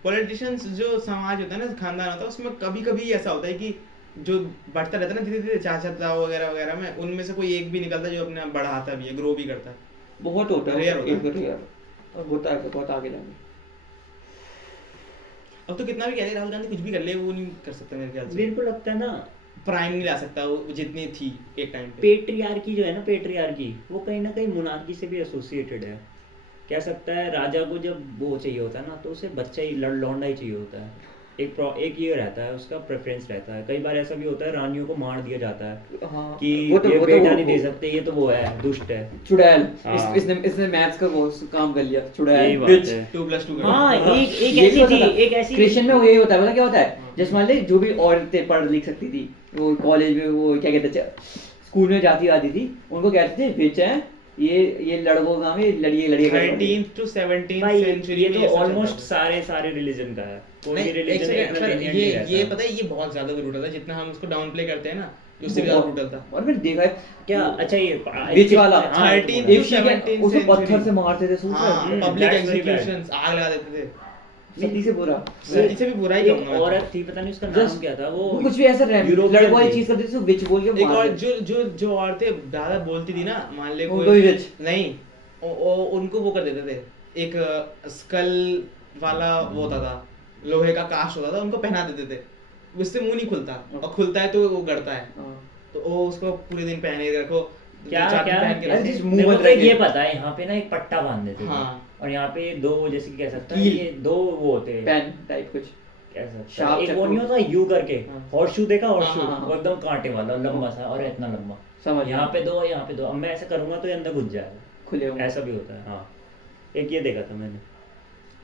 पॉलिटिशियंस जो समाज होता है ना, खानदान होता है, उसमें कभी कभी ऐसा होता है कि जो बढ़ता रहता है ना धीरे धीरे, चाचा ताऊ वगैरह वगैरह में, उनमें से कोई एक भी निकलता है जो अपने आप बढ़ाता भी है, ग्रो भी करता है। बहुत होता है, Rare होता है। एक rare। और होता है बहुत आगे जाके। अब तो कितना भी कह ले राहुल गांधी कुछ भी कर ले, वो नहीं कर सकता मेरे ख्याल से। मेरे को लगता है ना, प्राइम नहीं ला सकता वो जितनी थी एक टाइम पे। पेट्रियार्की जो है ना, पेट्रियार्की वो कहीं ना कहीं मोनार्की से भी एसोसिएटेड है। कह सकता है राजा को जब वो चाहिए होता है ना, तो उसे बच्चा ही लौंडा ही चाहिए होता है। एक ये रहता है, उसका प्रेफरेंस रहता है। कई बार ऐसा भी होता है, रानियों को मार दिया जाता है हाँ, कि वो तो- ये वो तो बेटा वो- नहीं दे सकते, ये तो वो है, दुष्ट है। चुड़ैल। हाँ। इसने मैथ्स का वो काम कर लिया, चुड़ैल। यही बात bitch। है। 2+2 हाँ, एक ये ऐसी भी होता थी, था। एक ऐसी क्रिश्चियन में वो यही होता है, पता क्या होता है, हाँ। जैसे मान ले जो भी औरतें पढ़ लिख सकती थी, वो कॉलेज में वो क्या कहते थे, स्कूल में जाती आती थी, उनको कहते थे बिच है, ये लड़कों का में लड़िए 13th to 17th भाई, सेंचुरी ये में तो ऐसा चलता ऑलमोस्ट था। सारे रिलीजन का है। कोई नहीं, भी एक रिलीजन सेकंड, इतना सर, lenient नहीं रहता। ये पता है, ये बहुत ज्यादा ब्रूटल था, जितना हम उसको डाउन प्ले करते हैं ना, उससे भी ज्यादा ब्रूटल था। और फिर देखा है क्या अच्छा ये बीच वाला, हाँ, 13 एक to 17 उसे पत्थर century। से मारते थे, सोच हाँ, रहे public that's very bad। Executions, आग लगा देते थे। सती से बुरा। सती से भी बुरा ही एक कहूंगा मैं। औरत थी, पता नहीं उसका नाम Just- क्या था, वो वो कुछ भी ऐसा यूरोपियन लड़कों वाली थी। चीज करती थी, विच बोल के एक मार और देते। जो औरतें ज्यादा बोलती थी ना, मान ले उनको भी bitch। नहीं, उनको वो कर देते थे, एक स्कल वाला वो होता था, लोहे का कास्ट होता था, उनको पहना देते थे, उससे मुंह नहीं खुलता, और खुलता है तो वो गड़ता है, हाँ। तो वो उसको पूरे दिन पहने रखो, क्या चादर क्या पहन के अरे रखो। जिस मुंह मेरे को बंद तो रखे। ये पता है, यहाँ पे ना एक पट्टा बांध देते थे, हाँ। और यहाँ पे दो जैसे कि कह सकता है, कील। ये दो वो होते हैं, पेन टाइप कुछ। कह सकता शार्प है, एक वो चक्कू। नहीं होता यू करके, हाँ। हॉर्सशू देखा, हॉर्सशू हाँ, हाँ, हाँ। वो एकदम कांटे वाला लंबा सा, और इतना लंबा, समझ यहाँ पे दो, यहाँ पे दो। अब मैं ऐसा करूंगा तो ये अंदर घुस जाएगा, खुले होंगे। ऐसा भी होता है। हाँ, एक ये देखा था मैंने।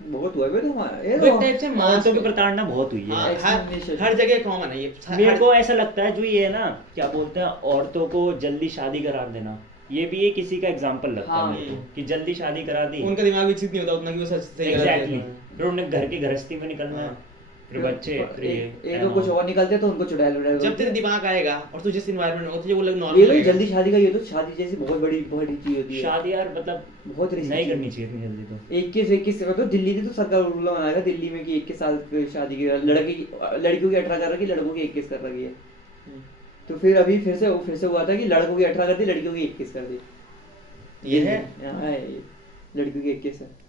बहुत हुआ है बे, तो ये वो एक टाइप से औरतों की प्रताड़ना बहुत हुई हाँ, है। हर जगह कॉमन है ये। मेरे को ऐसा लगता है जो ये है ना, क्या बोलते हैं, औरतों को जल्दी शादी करा देना, ये भी एक किसी का एग्जांपल लगता है हाँ। मेरे को, कि जल्दी शादी करा दी। उनका दिमाग विकसित नहीं होता उतना कि वो सच सही गलत एग्जैक्टली, कहते फिर उन्हें घर की गृहस्थी में निकलना है, हाँ। फिर बच्चे, फिर ये एक तो कुछ और निकलते तो उनको चुड़ैल हैं। जब तेरे दिमाग आएगा और तू जिस एनवायरनमेंट में होता है, वो लोग ये नॉर्मल तो जल्दी शादी का, ये तो शादी जैसी बहुत बड़ी बड़ी चीज होती है। शादी यार मतलब बहुत risky नहीं चीज़। करनी चाहिए इतनी जल्दी तो। 21 मतलब दिल्ली ने तो सरकार रूल बनाया था दिल्ली में कि 21 साल की शादी की, लड़कियों की 18 कर रखी, लड़कों की 21 कर रखी है। तो फिर अभी फिर से हुआ था कि लड़कों की 18 कर दी, लड़कियों की 21 कर दी। ये है, यहाँ है ये, लड़कियों की 21 है,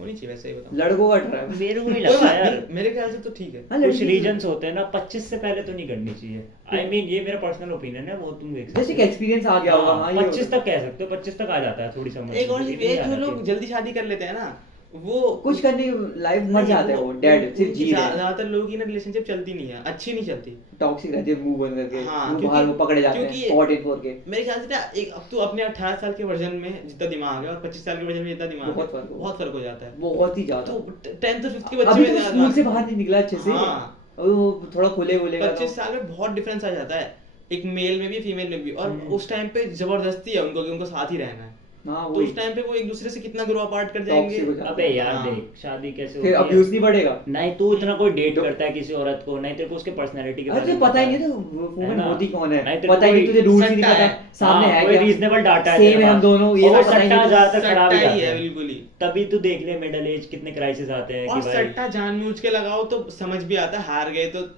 होनी चाहिए वैसे ही बताओ। लड़कों का 18 है। मेरे को नहीं लगता यार, मेरे ख्याल से तो ठीक है। हाँ, कुछ लड़की- रीजंस होते हैं ना, 25 से पहले तो नहीं करनी चाहिए। आई मीन ये मेरा पर्सनल ओपिनियन है, वो तुम देख सकते जैसे हो। कि एक्सपीरियंस आ गया होगा। हाँ, ये 25 होता तक कह सकते हो, 25 तक आ जाता है थोड़ी समझ। एक और चीज इतनी ये, आ जो जाती लोग है। जल्दी शादी कर लेते हैं ना, वो कुछ करने लाइफ मर जाते हैं वो डेड सिर्फ जी रहे हैं। ज्यादातर लोगों की ना रिलेशनशिप चलती नहीं है, अच्छी नहीं चलती। टॉक्सिक रहते हैं मुंह बंद करके, हाँ, वो क्योंकि- बाहर वो पकड़े जाते क्योंकि हैं 44 के। मेरे ख्याल से ना एक अब तू अपने 18 साल के वर्जन में जितना दिमाग है और 25 साल के वर्जन में जितना दिमाग बहुत है फर्क बहुत फर्क हो जाता है। बहुत ही ज्यादा। तो 10th और 5th के बच्चे अभी में तो ज्यादा स्कूल से दिमाग- बाहर नहीं निकला अच्छे से, हाँ। और वो थोड़ा खुले बोलेगा 25 साल में बहुत डिफरेंस आ जाता है, एक मेल में भी फीमेल में भी। और उस टाइम पे जबरदस्ती है उनको कि उनको साथ ही रहना है। हाँ तो वही। उस टाइम पे वो एक दूसरे से कितना ग्रो अपार्ट कर जाएंगे। Toxic हो जाता है। अबे यार हाँ। देख, शादी कैसे फिर होती अब्यूज है? नहीं बढ़ेगा। नहीं तू इतना कोई डेट तो- करता है किसी औरत को, नहीं तेरे को उसके पर्सनैलिटी के अरे बारे तुझे में पता ही है। नहीं तो वुमन है ना? होती कौन है, नहीं, तेरे पता ही को नहीं, तुझे रूल्स ही नहीं सट्टा पता है। सामने हाँ, है कोई क्या, रीजनेबल डाटा है सेम तेरे है हम पास। दोनों, ये और बात पता ही सट्टा नहीं। ज्यादातर खराब ही सट्टा जाता ही है है। बिल्कुल ही। तभी तू देख ले मिडिल एज कितने क्राइसिस आते हैं और कि भाई सट्टा जानबूझ के लगाओ तो समझ भी आता है, हार गए तो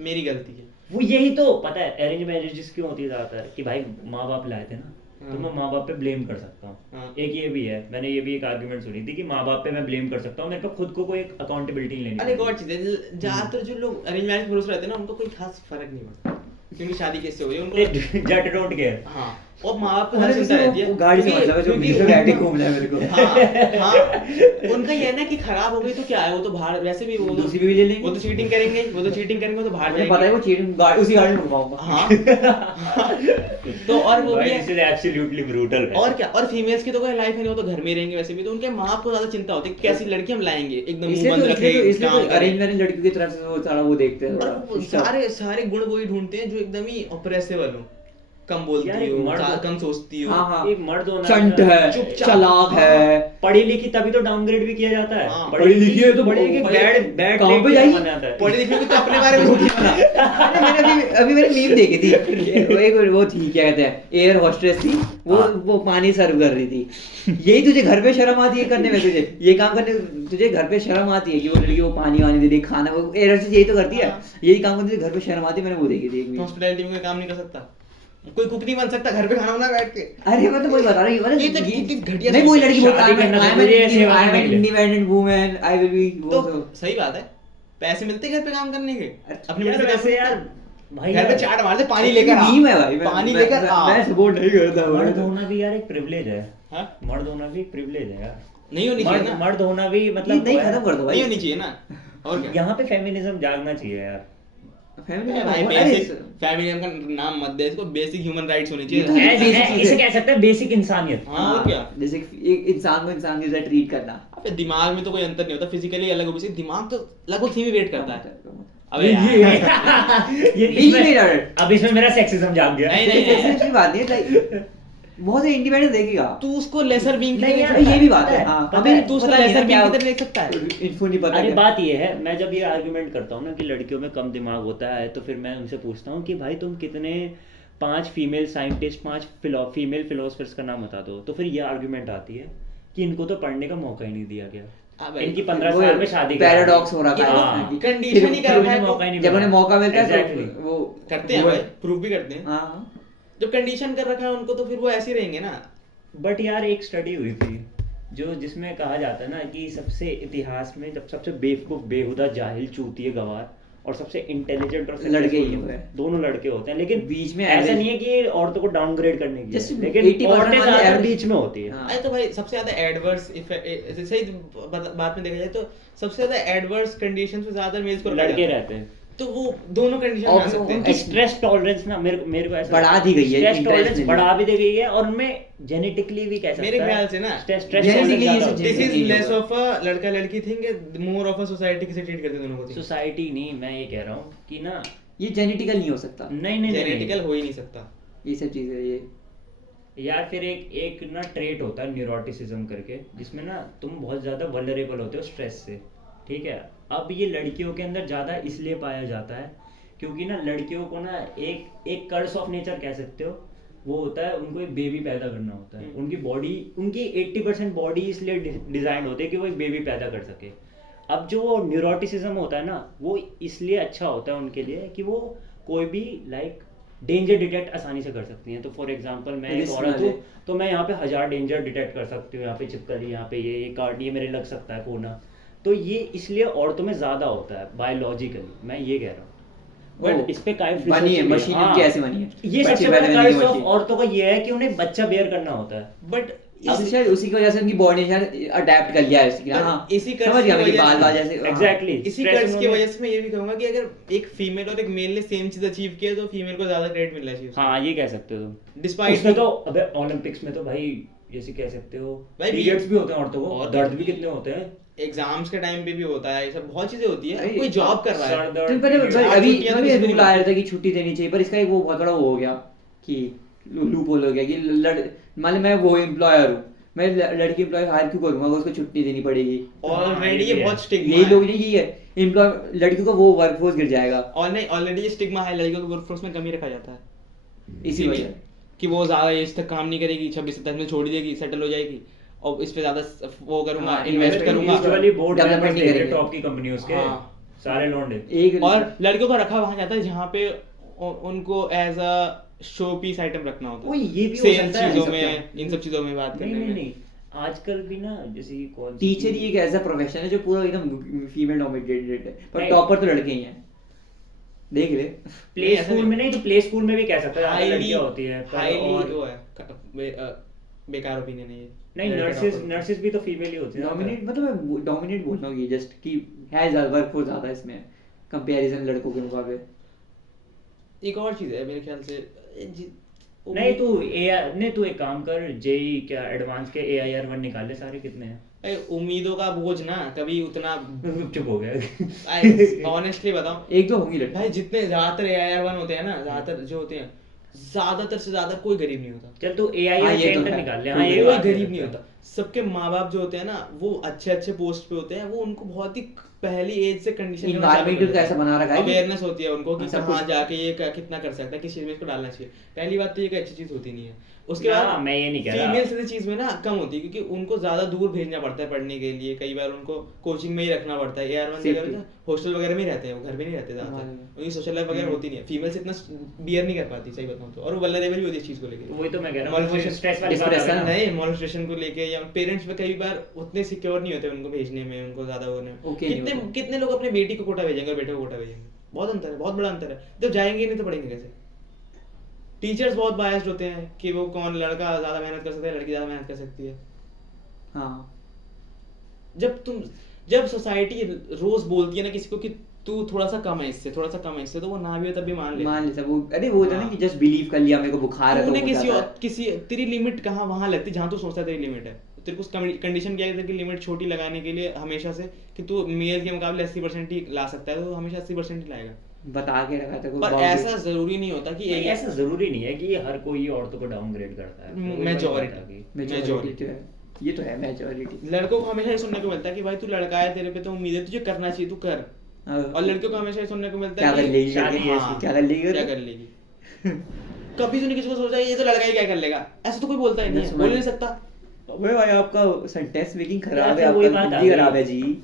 मेरी गलती है। वो यही तो पता है अरेंज मैरिजेस क्यों होती है ज्यादातर कि भाई माँ बाप लाए थे ना, तो मैं माँ बाप पे ब्लेम कर सकता हूँ। हाँ। एक ये भी है, मैंने ये भी एक आर्गुमेंट सुनी थी कि माँ बाप पे मैं ब्लेम कर सकता हूँ, मेरे पे खुद को कोई एक अकाउंटेबिलिटी लेनी अरे पड़ेगी। गॉड चीज है, ज्यादातर जो लोग अरेंज मैरिज भरोसे रहते हैं ना उनको कोई खास फर्क नहीं पड़ता, क्योंकि शादी कैसे हो रही है उनको। जट डोंट केयर। हाँ, और माँ बाप को अरे हर चिंता जैसे रहती है वो गाड़ी से क्योंकि- मतलब है जो क्योंकि बीच में बैठ के उनका- घूम रहा है मेरे को। हाँ हाँ, उनका ये है ना कि खराब हो गई तो क्या है, वो तो बाहर वैसे भी वो दूसरी भी ले लेंगे। वो तो चीटिंग करेंगे, वो तो चीटिंग करेंगे, वो तो बाहर मुझे पता है वो चीटिंग उसी गाड़ी में घुमाऊंगा। हाँ तो और वो भी दिस है। Is absolutely brutal. और क्या, और फीमेल्स की तो कोई लाइफ है नहीं, वो तो घर में ही रहेंगे वैसे भी, तो उनके माँ बाप को ज्यादा चिंता होती है कि कैसी लड़की हम लाएंगे, एकदम मुंह इसलिए बंद तो रखे इसलिए काम तो करे। अरेंज मैरिज लड़कियों की तरफ से वो सारा वो देखते हैं और थोड़ा। वो सारे सारे गुण वही ढूंढते हैं जो एकदम ही ऑपरेसिव हो, कम यार, बोलती एक हो, मर्द- कम सोचती हो। हाँ हाँ, एक मर्द होना चंट है, चुपचाप। चालाक है, पढ़ी लिखी तभी तो डाउनग्रेड भी किया जाता है। हाँ, पढ़ी लिखी है तो बड़ी एक पढ़ी- बैड बैड कहाँ पे जाएगी? बन जाता है। पढ़े लिखे को तो अपने बारे में सोचिए ना। मैंने अभी मैंने मीम देखी थी, एक वो थी क्या कहते हैं, एयर होस्टेस थी, वो पानी सर्व कर रही थी। यही तुझे घर पे शर्म आती है करने में, तुझे ये काम करने तुझे घर पे शर्म आती है कि वो लड़की वो पानी वानी दे दे, खाना, वो एयर होस्टेस यही तो करती है, यही काम करने तुझे घर पे शर्म आती है। मैंने वो देखी थी एक मीम। हॉस्पिटैलिटी में कोई काम नहीं कर सकता, कोई कुक नहीं बन सकता घर पे खाना बना बैठ के। अरे मैं तो वही बता रही हूँ, ये तो कितनी घटिया नहीं वही सोच है। लड़की बोलती शादी करना है जरूरी है, सेवा आई एम करने के लिए। Independent women, I will be तो सही बात है, पैसे मिलते हैं घर पे काम करने के, अपनी यार मर्जी से वैसे काम यार करते भाई हैं। घर पे यार, चाट मारते, पानी लेकर आ, मीम है भाई, पानी लेकर आ। मैं सपोर्ट नहीं करता मर्द होना भी यार एक प्रिविलेज है। हाँ? मर्द होना भी एक प्रिविलेज है यार। नहीं होनी चाहिए मर्द ना, मर्द होना भी ये मतलब नहीं वो है। खत्म कर दो भाई। नहीं होनी चाहिए ना, और क्या। यहाँ पे फेमिनिज्म जागना चाहिए यार। Feminism भाई अरे बेसिक फैमिली का नाम मत दे इसको, बेसिक ह्यूमन राइट्स होने ये तो चाहिए। है। basic चीज़ इसे है। कह सकते हैं बेसिक इंसानियत। हाँ, और क्या। जैसे एक इंसान को इंसान की तरह ट्रीट करना। अबे दिमाग में तो कोई अंतर नहीं होता, फिजिकली अलग हो, दिमाग तो लगभग सेम ही वेट करता है। अबे ये यार। ये नहीं, नहीं, इसमें नहीं। अब इसमें मेरा सेक्सिज्म जाग गया। नहीं, नहीं, नहीं। ऐसी बात नहीं है, like, बहुत इंडिपेंडेंट देखेगा। तू उसको लेसर बीइंग नहीं यार, ये भी बात पता है, हाँ। पता अभी है। तू उसको पता नहीं लेसर ना बीइंग क्या की तरह देख सकता है। इन्फो नहीं पता अरे क्या। बात ये है, मैं जब ये आर्गुमेंट करता हूँ ना कि लड़कियों में कम दिमाग होता है, तो फिर मैं उनसे पूछता हूँ कि भाई तुम कितने 5 फीमेल साइंटिस्ट 5 फीमेल फिलोसफर्स का नाम बता दो, तो फिर ये आर्गुमेंट आती है कि इनको तो पढ़ने का मौका ही नहीं दिया गया। अबे, इनकी 15 वो साल में शादी करा दी। पैराडॉक्स हो रहा था हाँ। इसमें। कंडीशन ही कर रहा है, मौका ही नहीं जब मिला। उन्हें मौका मिलता है Exactly. तो वो करते हैं भाई, प्रूफ भी करते हैं। हाँ जब कंडीशन कर रखा है उनको तो फिर वो ऐसे ही रहेंगे ना। बट यार एक स्टडी हुई थी जो जिसमें कहा जाता है ना कि सबसे इतिहास में जब सबसे बेवकूफ बेहुदा जाहिल चूतिए गवार और सबसे इंटेलिजेंट और लड़के ही successful होते हैं। दोनों लड़के होते हैं, लेकिन बीच में ऐसा average- नहीं है कि औरतों को डाउनग्रेड करने की Just है, लेकिन 80% औरतें वाले ज्यादा average- बीच में होती है। हाँ। अरे तो भाई सबसे ज्यादा एडवर्स सही बात में देखा जाए तो सबसे ज्यादा एडवर्स कंडीशंस में ज्यादा मेल्स को रखा लड़के जाता है। रहते हैं। तो वो दोनों कंडीशन में आ सकते हैं। उनकी स्ट्रेस टॉलरेंस ना मेरे को ऐसा बढ़ा दी गई है, स्ट्रेस interest टॉलरेंस नहीं बढ़ा भी दी गई है, और उनमें जेनेटिकली भी कह सकता है मेरे ख्याल से ना स्ट्रेस Genetically ये सब दिस इज नहीं लेस होगा। ऑफ अ लड़का लड़की thing, more of a society किसे ट्रीट करते हैं दोनों को। सोसाइटी नहीं, मैं ये कह रहा हूँ कि ना ये जेनेटिकल नहीं हो सकता, नहीं जेनेटिकल हो ही नहीं सकता। ये सब चीजें ये यार फिर एक ना ट्रेट होता है न्यूरोटिसिज्म करके, जिसमें ना तुम बहुत ज़्यादा वल्नरेबल होते हो स्ट्रेस से, ठीक है। अब ये लड़कियों के अंदर ज़्यादा इसलिए पाया जाता है क्योंकि ना लड़कियों को ना एक कर्स ऑफ नेचर कह सकते हो, वो होता है उनको एक बेबी पैदा करना होता है। उनकी बॉडी, उनकी 80% बॉडी इसलिए डिजाइन होती है कि वो एक बेबी पैदा कर सके। अब जो न्यूरोटिसिज्म होता है ना, वो इसलिए अच्छा होता है उनके लिए कि वो कोई भी लाइक डेंजर डिटेक्ट आसानी से कर सकती हैं। तो फॉर एग्जांपल मैं एक Risk औरत वाले। हूँ तो मैं यहाँ पे 1000 डेंजर डिटेक्ट कर सकती हूँ, यहाँ पे चिपकली, यहाँ पे ये कार्ड, ये मेरे लग सकता है कोना। तो ये इसलिए औरतों में ज़्यादा होता है बायोलॉजिकली, मैं ये कह रहा हूँ। बट इस पे काफी बनी है, research भी मशीन इनकी ऐसी बनी है। ये बच्चे सबसे पैदा बड़ा करने की कर्स ऑफ मशीन। औरतों का ये है कि उन्हें बच्चा बेयर करना होता है। बट अब शायद उसी की वजह से उनकी बॉडी ने शायद अडेप्ट कर लिया है इसकी, पर हाँ इसी कर्ज समझ की गया मैं कि वजह बाल से- बाल जैसे हाँ। Exactly. इसी Stress कर्ज की उन्होंने- वजह से मैं ये भी कहूंगा कि अगर एक फीमेल और एक मेल ने सेम चीज अचीव किया तो फीमेल को ज्यादा क्रेडिट मिलना चाहिए हाँ ये कह सकते हो तुम। डिस्पाइट उसमें तो अबे ओलंपिक्स में तो भाई जैसे कह सकते हो भाई पीरियड्स भी होते हैं औरतों को, और दर्द भी कितने होते हैं। एग्जाम्स के टाइम पे भी होता है, ये सब बहुत चीजें होती है। अरे, कोई जॉब कर रहा है सर दर्द, तो पर periods- आठ अभी छुट्टियां तो अभी किसी को नहीं रूल आया मिलती। था कि छुट्टी देनी चाहिए, पर इसका एक वो बहुत बड़ा वो हो गया कि लूप होल हो गया कि मान लो मैं वो एम्प्लॉयर हूँ, मैं लड़की एम्प्लॉय हायर क्यों करूंगा, उसको छुट्टी देनी पड़ेगी। ऑलरेडी ये ये बहुत स्टिग्मा यही लोग नहीं है, एम्प्लॉय लड़कियों का वो वर्कफोर्स गिर जाएगा ऑलरेडी ये स्टिग्मा है, लड़कियों को वर्कफोर्स में कमी रखा जाता है इसी वजह। कि वो ज्यादा एज तक काम नहीं करेगी, 26-27 में छोड़ देगी, सेटल हो जाएगी और इस पे ज्यादा वो करूंगा, हाँ, इन्वेस्ट invest करूंगा। Usually board Development members नहीं देखे करेंगे। टॉप की कंपनियों के हाँ। सारे लौंडे। एक और लड़कियों का रखा वहां जाता है जहाँ पे उनको as a showpiece item रखना होता वो है, ये भी हो सेल सकता है, चीजों ये सब में, इन सब चीजों में बात नहीं करने नहीं में। नहीं आजकल भी ना जैसे कि कौन सी टीचर चीज़- ही एक ऐसा प्रोफेशन है जो पूरा एकदम फीमेल डोमिनेटेड है, पर नहीं। टॉपर तो लड़के ही हैं, देख ले। प्ले नहीं, ऐसा स्कूल नहीं। में नहीं तो प्ले स्कूल में भी कह सकते हैं हाईली लड़कियां होती है पर हाईली और- वो है बेकार ओपिनियन है ये। नहीं नर्सेज भी तो फीमेल ही होती है डोमिनेट मतलब डोमिनेट बोल रहा हूँ, ये जस्ट कि है ज्यादा वर्कफोर्स ज्यादा इसमें कंपैरिजन लड़कों के मुकाबले। एक और चीज है मेरे ख्याल से नहीं तू एआई नहीं तू एक काम कर जेई क्या एडवांस के AIR 1 निकाल ले सारे कितने हैं उम्मीदों का बोझ ना कभी उतना चुप हो गया ऑनेस्टली बताऊं एक तो होंगी लड़की भाई, जितने ज्यादातर AIR 1 होते हैं ना, ज्यादातर जो होते हैं, ज्यादातर से ज्यादा कोई गरीब नहीं होता, चल तू हाँ, AIR ये तो 10 तक है। निकाल ले कोई हाँ ये कोई बात गरीब है। नहीं होता। सबके माँ बाप जो होते हैं ना वो अच्छे अच्छे पोस्ट पे होते हैं, वो उनको बहुत ही पहली एज से कंडीशन Environment का ऐसा बना रखा है कि- अवेयरनेस होती है उनको कि हाँ, सब कहाँ कुछ- जाके ये कितना कर सकता है, किस चीज में इसको डालना चाहिए। पहली बात तो ये अच्छी चीज होती नहीं है। उसके ना, बाद मैं ये नहीं कह रहा। फीमेल से चीज में ना कम होती है क्योंकि उनको ज्यादा दूर भेजना पड़ता है पढ़ने के लिए, कई बार उनको कोचिंग में ही रखना पड़ता है। AR 1 Safety। जगह हॉस्टल वगैरह में ही रहते हैं, वो घर में नहीं रहते हाँ। ज्यादातर, उनकी सोशल लाइफ वगैरह होती नहीं है। फीमेल से इतना बियर नहीं कर पाती सही बताऊं तो, और वो वल्नरेबल भी होती है इस चीज को लेके। वही तो मैं कह रहा हूँ Molestation- स्ट्रेस वाली बात Stress आ गई ना। नहीं, मोलेस्टेशन को लेके या पेरेंट्स पे कई बार उतने सिक्योर नहीं होते उनको भेजने में, उनको ज्यादा होने में। Okay नहीं कितने होते। कितने लोग अपने बेटी को कोटा भेजेंगे और बेटे को कोटा भेजेंगे, बहुत अंतर है, बहुत बड़ा अंतर है। जब जाएंगे नहीं तो पढ़ेंगे कैसे? टीचर्स बहुत बायस्ड होते हैं कि वो कौन लड़का ज्यादा मेहनत कर सकता है, लड़की ज्यादा मेहनत कर सकती है। हाँ जब सोसाइटी रोज बोलती है ना किसी को कि तू थोड़ा सा कम है इससे, थोड़ा सा कम है इससे, तो वो ना भी हो तब भी मान ले। मान लेता वो, अरे वो होता है ना कि जस्ट बिलीव कर लिया मेरे को बुखार है तो तूने हो किसी जाता और है। किसी तेरी लिमिट कहाँ वहां लगती है जहां तू सोचता है तेरी लिमिट है। तेरे को कंडीशन किया गया था कि लिमिट छोटी लगाने के लिए हमेशा से कि तू मेल के मुकाबले 80% ही ला सकता है, तो तू हमेशा 80% ही लाएगा। बता के रखा था कोई पर boundary। ऐसा जरूरी नहीं होता कि नहीं, ऐसा जरूरी नहीं है कि हर कोई औरतों को डाउनग्रेड करता है Majority। Majority तो है, ये तो है मेजॉरिटी। लड़कों को हमेशा ये सुनने को मिलता है कि भाई तू लड़का है, तेरे पे तो उम्मीद है, तुझे करना चाहिए, तू कर। और लड़कियों को हमेशा ये सुनने को मिलता क्या है कर कि लेगी शादी करके? है हाँ, इसकी, क्या कर लेगी क्या कर लेगी। कभी तूने किसी को सोचा ये तो लड़का ही क्या कर लेगा, ऐसा तो कोई बोलता ही नहीं है, बोल नहीं सकता। अबे भाई आपका सेंटेंस मेकिंग खराब है, यार, वही आपका बात आ बुद्धि गई। खराब है जी।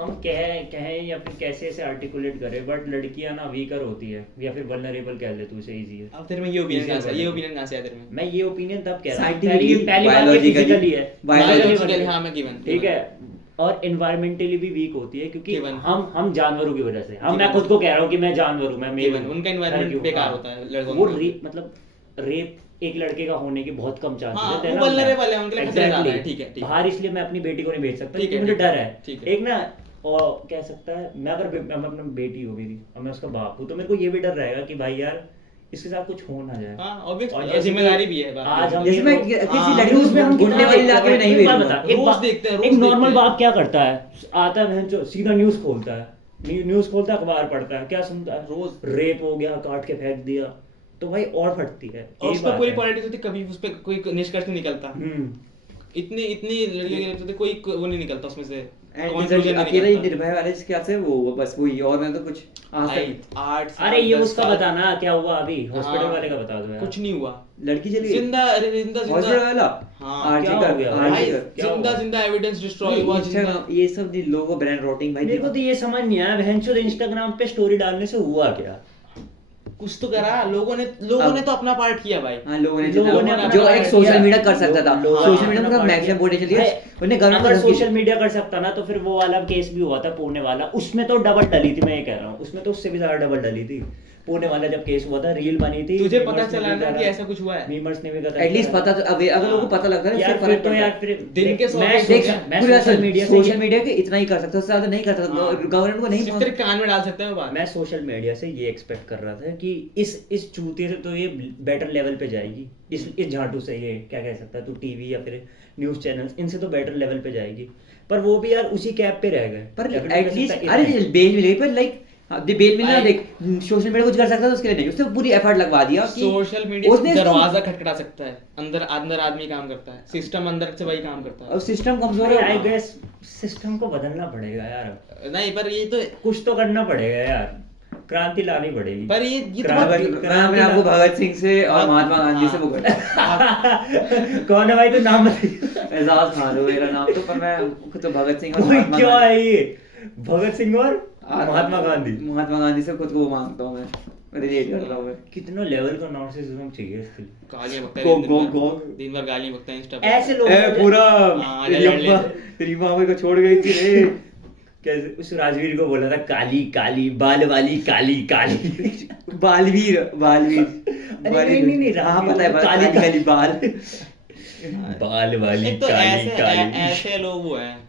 हम कहें या फिर कैसे इसे आर्टिकुलेट करें, बट लड़कियां ना वीकर होती है या फिर वल्नरेबल कह ले, तू इसे इजी है। अब तेरे में ये ओपिनियन कहां से है? ये ओपिनियन कहां से है तेरे में? मैं ये ओपिनियन तब कह रहा हूँ Scientifically, पहली बात ये biologically, फिजिकली है, Biologically, हाँ, मैं given, ठीक given। है, और एनवायरमेंटली भी वीक होती है क्योंकि Given। हम जानवरों की वजह से मैं Given। खुद को कह रहा हूँ कि मैं जानवर हूँ, मैं मेल Given, हूँ। उनका environment Thank you, बेकार हाँ। होता है लड़कों वो के लिए। मतलब रेप एक लड़के का होने की बहुत कम चांसेस हाँ, है, वो vulnerable है, उनके लिए खतरा ज्यादा है, ठीक है, ठीक है। बाहर इसलिए मैं अपनी बेटी को नहीं भेज सकता ठीक क्योंकि है, मुझे ठीक है, डर है। ठीक है। एक ना और कह सकता है मैं अपनी बेटी हो मेरी और मैं उसका बाप हूँ, तो मेरे को ये भी डर रहेगा कि भाई यार इसके साथ कुछ हो ना जाए। हाँ, obvious, और और जैसे जिम्मेदारी कि भी है बात आज की। हम जैसे ये मैं लोग- किसी हाँ, लड़की न्यूज़ में हम गुंडे कितना वाले इलाके में नहीं एक बात भेजूंगा। बता, एक रोज बात- देखते हैं, रोज एक देखते नॉर्मल हैं। बाप क्या करता है, आता है बहन जो सीधा न्यूज़ खोलता है, न्यूज़ खोलता है, अखबार पढ़ता है, क्या सुनता है, रोज। रेप हो गया, काट के फेंक दिया, तो भाई और फटती है। और यही उस पर बात पूरी है। पॉलिटिक्स होती, कभी उस पर कोई निष्कर्ष नहीं निकलता। इतनी इतनी लड़कियों के लिए कोई वो नहीं निकलता उसमें से, conclusion नहीं अकेला ही निकलता। निर्भय वाले जिसके हाथ से वो बस वही, और मैं तो कुछ आज भाई, तक 8 साल, अरे ये 10 उसका साल, बताना क्या हुआ अभी, हॉस्पिटल हाँ, वाले का बता दो यार। कुछ नहीं हुआ, लड़की चली गई जिंदा, अरे जिंदा हॉस्पिटल जिंदा, वाला हाँ, आरजी क्या का हो गया? भाई, आरजी का क्या जिंदा हुआ? जिंदा एविडेंस डिस्ट्रॉय हुआ, जिंदा। Instagram, ये सब लोगों को ब्रांड रोटिंग भाई मेरे को तो ये समझ नहीं आया बहनचोद इंस्टाग्राम पे स्टोरी डालने से हुआ क्या। कुछ तो करा लोगों ने तो अपना पार्ट किया भाई। हाँ लोगों ने लोगों ने जितना- अपना जो part एक किया। सोशल मीडिया कर सकता था, लोगों ने सोशल अपना मीडिया में part मैक्सिमम किया। पोटेंशियल लिया भाई, उन्हें गवर्नमेंट अगर को धमकी सोशल दी। मीडिया कर सकता ना तो फिर वो वाला केस भी हुआ था पुणे वाला, उसमें तो डबल डली थी, मैं ये कह रहा हूँ उसमें तो उससे भी ज्यादा डबल डली थी। पुणे वाला जब केस हुआ था, रील बनी थी, तुझे मीमर्स पता ने चला भी ना करा, कि ऐसा कुछ हुआ है? मीमर्स ने भी कहा एटलीस्ट पता तो अगर लोगों को पता लगता है ना, यार उससे फिर फर्क तो पड़ता यार है। फिर दिन के 100 मैं केस देख हो गया। मैं पूरा सोशल मीडिया से सोशल मीडिया के इतना ही कर सकता है, उससे ज्यादा नहीं कर सकता, हाँ। गवर्नमेंट को नहीं सिर्फ तेरे कान में डाल सकता है वो बात। मैं सोशल मीडिया से ये एक्सपेक्ट कर रहा था कि इस चूतिए से तो ये बेटर लेवल पे जाएगी, इस झाटू से, ये क्या कह सकता है तू, टीवी या फिर न्यूज़ चैनल्स, इनसे तो बेटर लेवल पे जाएगी, पर वो भी यार उसी कैप पे रह गए। पर या फिर मैं कह एटलीस्ट सकता अरे इतना- बेल मिल गई, पर लाइक बेल मिलना, भाई- देख सोशल मीडिया कुछ कर सकता था उसके लिए नहीं, उसने पूरी एफर्ट लगवा दिया कि सोशल मीडिया उसने इसको- दरवाजा खटखटा सकता है, अंदर अंदर आदमी काम करता है, सिस्टम अंदर से वही काम करता अब सिस्टम कमजोर अरे है। आई गेस सिस्टम को बदलना पड़ेगा यार, है। नहीं पर ये तो कुछ तो करना पड़ेगा यार, क्रांति लानी पड़ेगी। पर ये तो क्रांति- बहुत- मैं आपको भगत सिंह से और हाँ, महात्मा गांधी से हाँ। वो करता कौन है भाई, तो नाम बताइए। एजाज खान हो मेरा नाम, तो पर मैं खुद तो भगत सिंह और कोई महात्मा क्या गांधी- है ये, भगत सिंह और महात्मा गांधी? महात्मा गांधी से खुद को मानता हूँ मैं, रिलेट करता हूँ मैं। कितना लेवल का नार्सिसिज्म चाहिए इसके लिए? गालियां बकता गो- है गो- दिन भर। गो- दिन भर गालियां बकता है इंस्टा पे। ऐसे लोग पूरा हाँ, तेरी लड़ ले। अम्मा तेरी माँ मेरे को छोड़ गई थी रे। कैसे उस राजवीर को बोला था, काली काली बाल वाली काली काली। बालवीर बालवीर नहीं, हाँ पता है, काली काली काली बाल। बाल वाली एक तो काली काली। ऐसे लोग वो हैं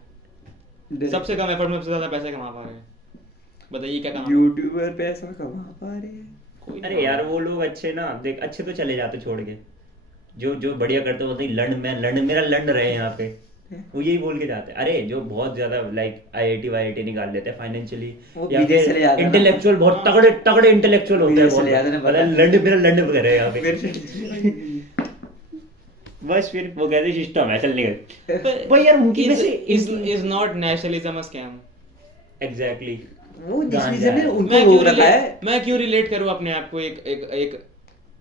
सबसे कम एफर्ट में सबसे ज्यादा पैसे कमा पा रहे हैं। बताइए क्या कमा यूट्यूबर पैसा कमा पा रहे हैं। कोई अरे यार वो लोग अच्छे ना, देख अच्छे तो चले जाते छोड़ के, जो जो बढ़िया करते बोलते हैं लंड मेरा लंड रहे यहाँ पे, वो यही बोल के जाते हैं। अरे जो बहुत ज्यादा लाइक आईआईटी वाईआईटी निकाल लेते हैं फाइनेंशियली, वो या विदेश फिर चले जाते हैं ना। इंटेलेक्चुअल बहुत तगड़े तगड़े इंटेलेक्चुअल होते हैं, विदेश चले जाते हैं ना, बहुत पता है। लंड मेरा लंड कर रहे हैं यहाँ पे। बस फिर वो कहते सिस्टम है, चल निकल भाई यार, उनकी वैसे is not nationalism a scam. Exactly वो गांजा डिसीजन ने है। उनको रोक रखा है। मैं क्यों रिलेट करूं अपने आप को एक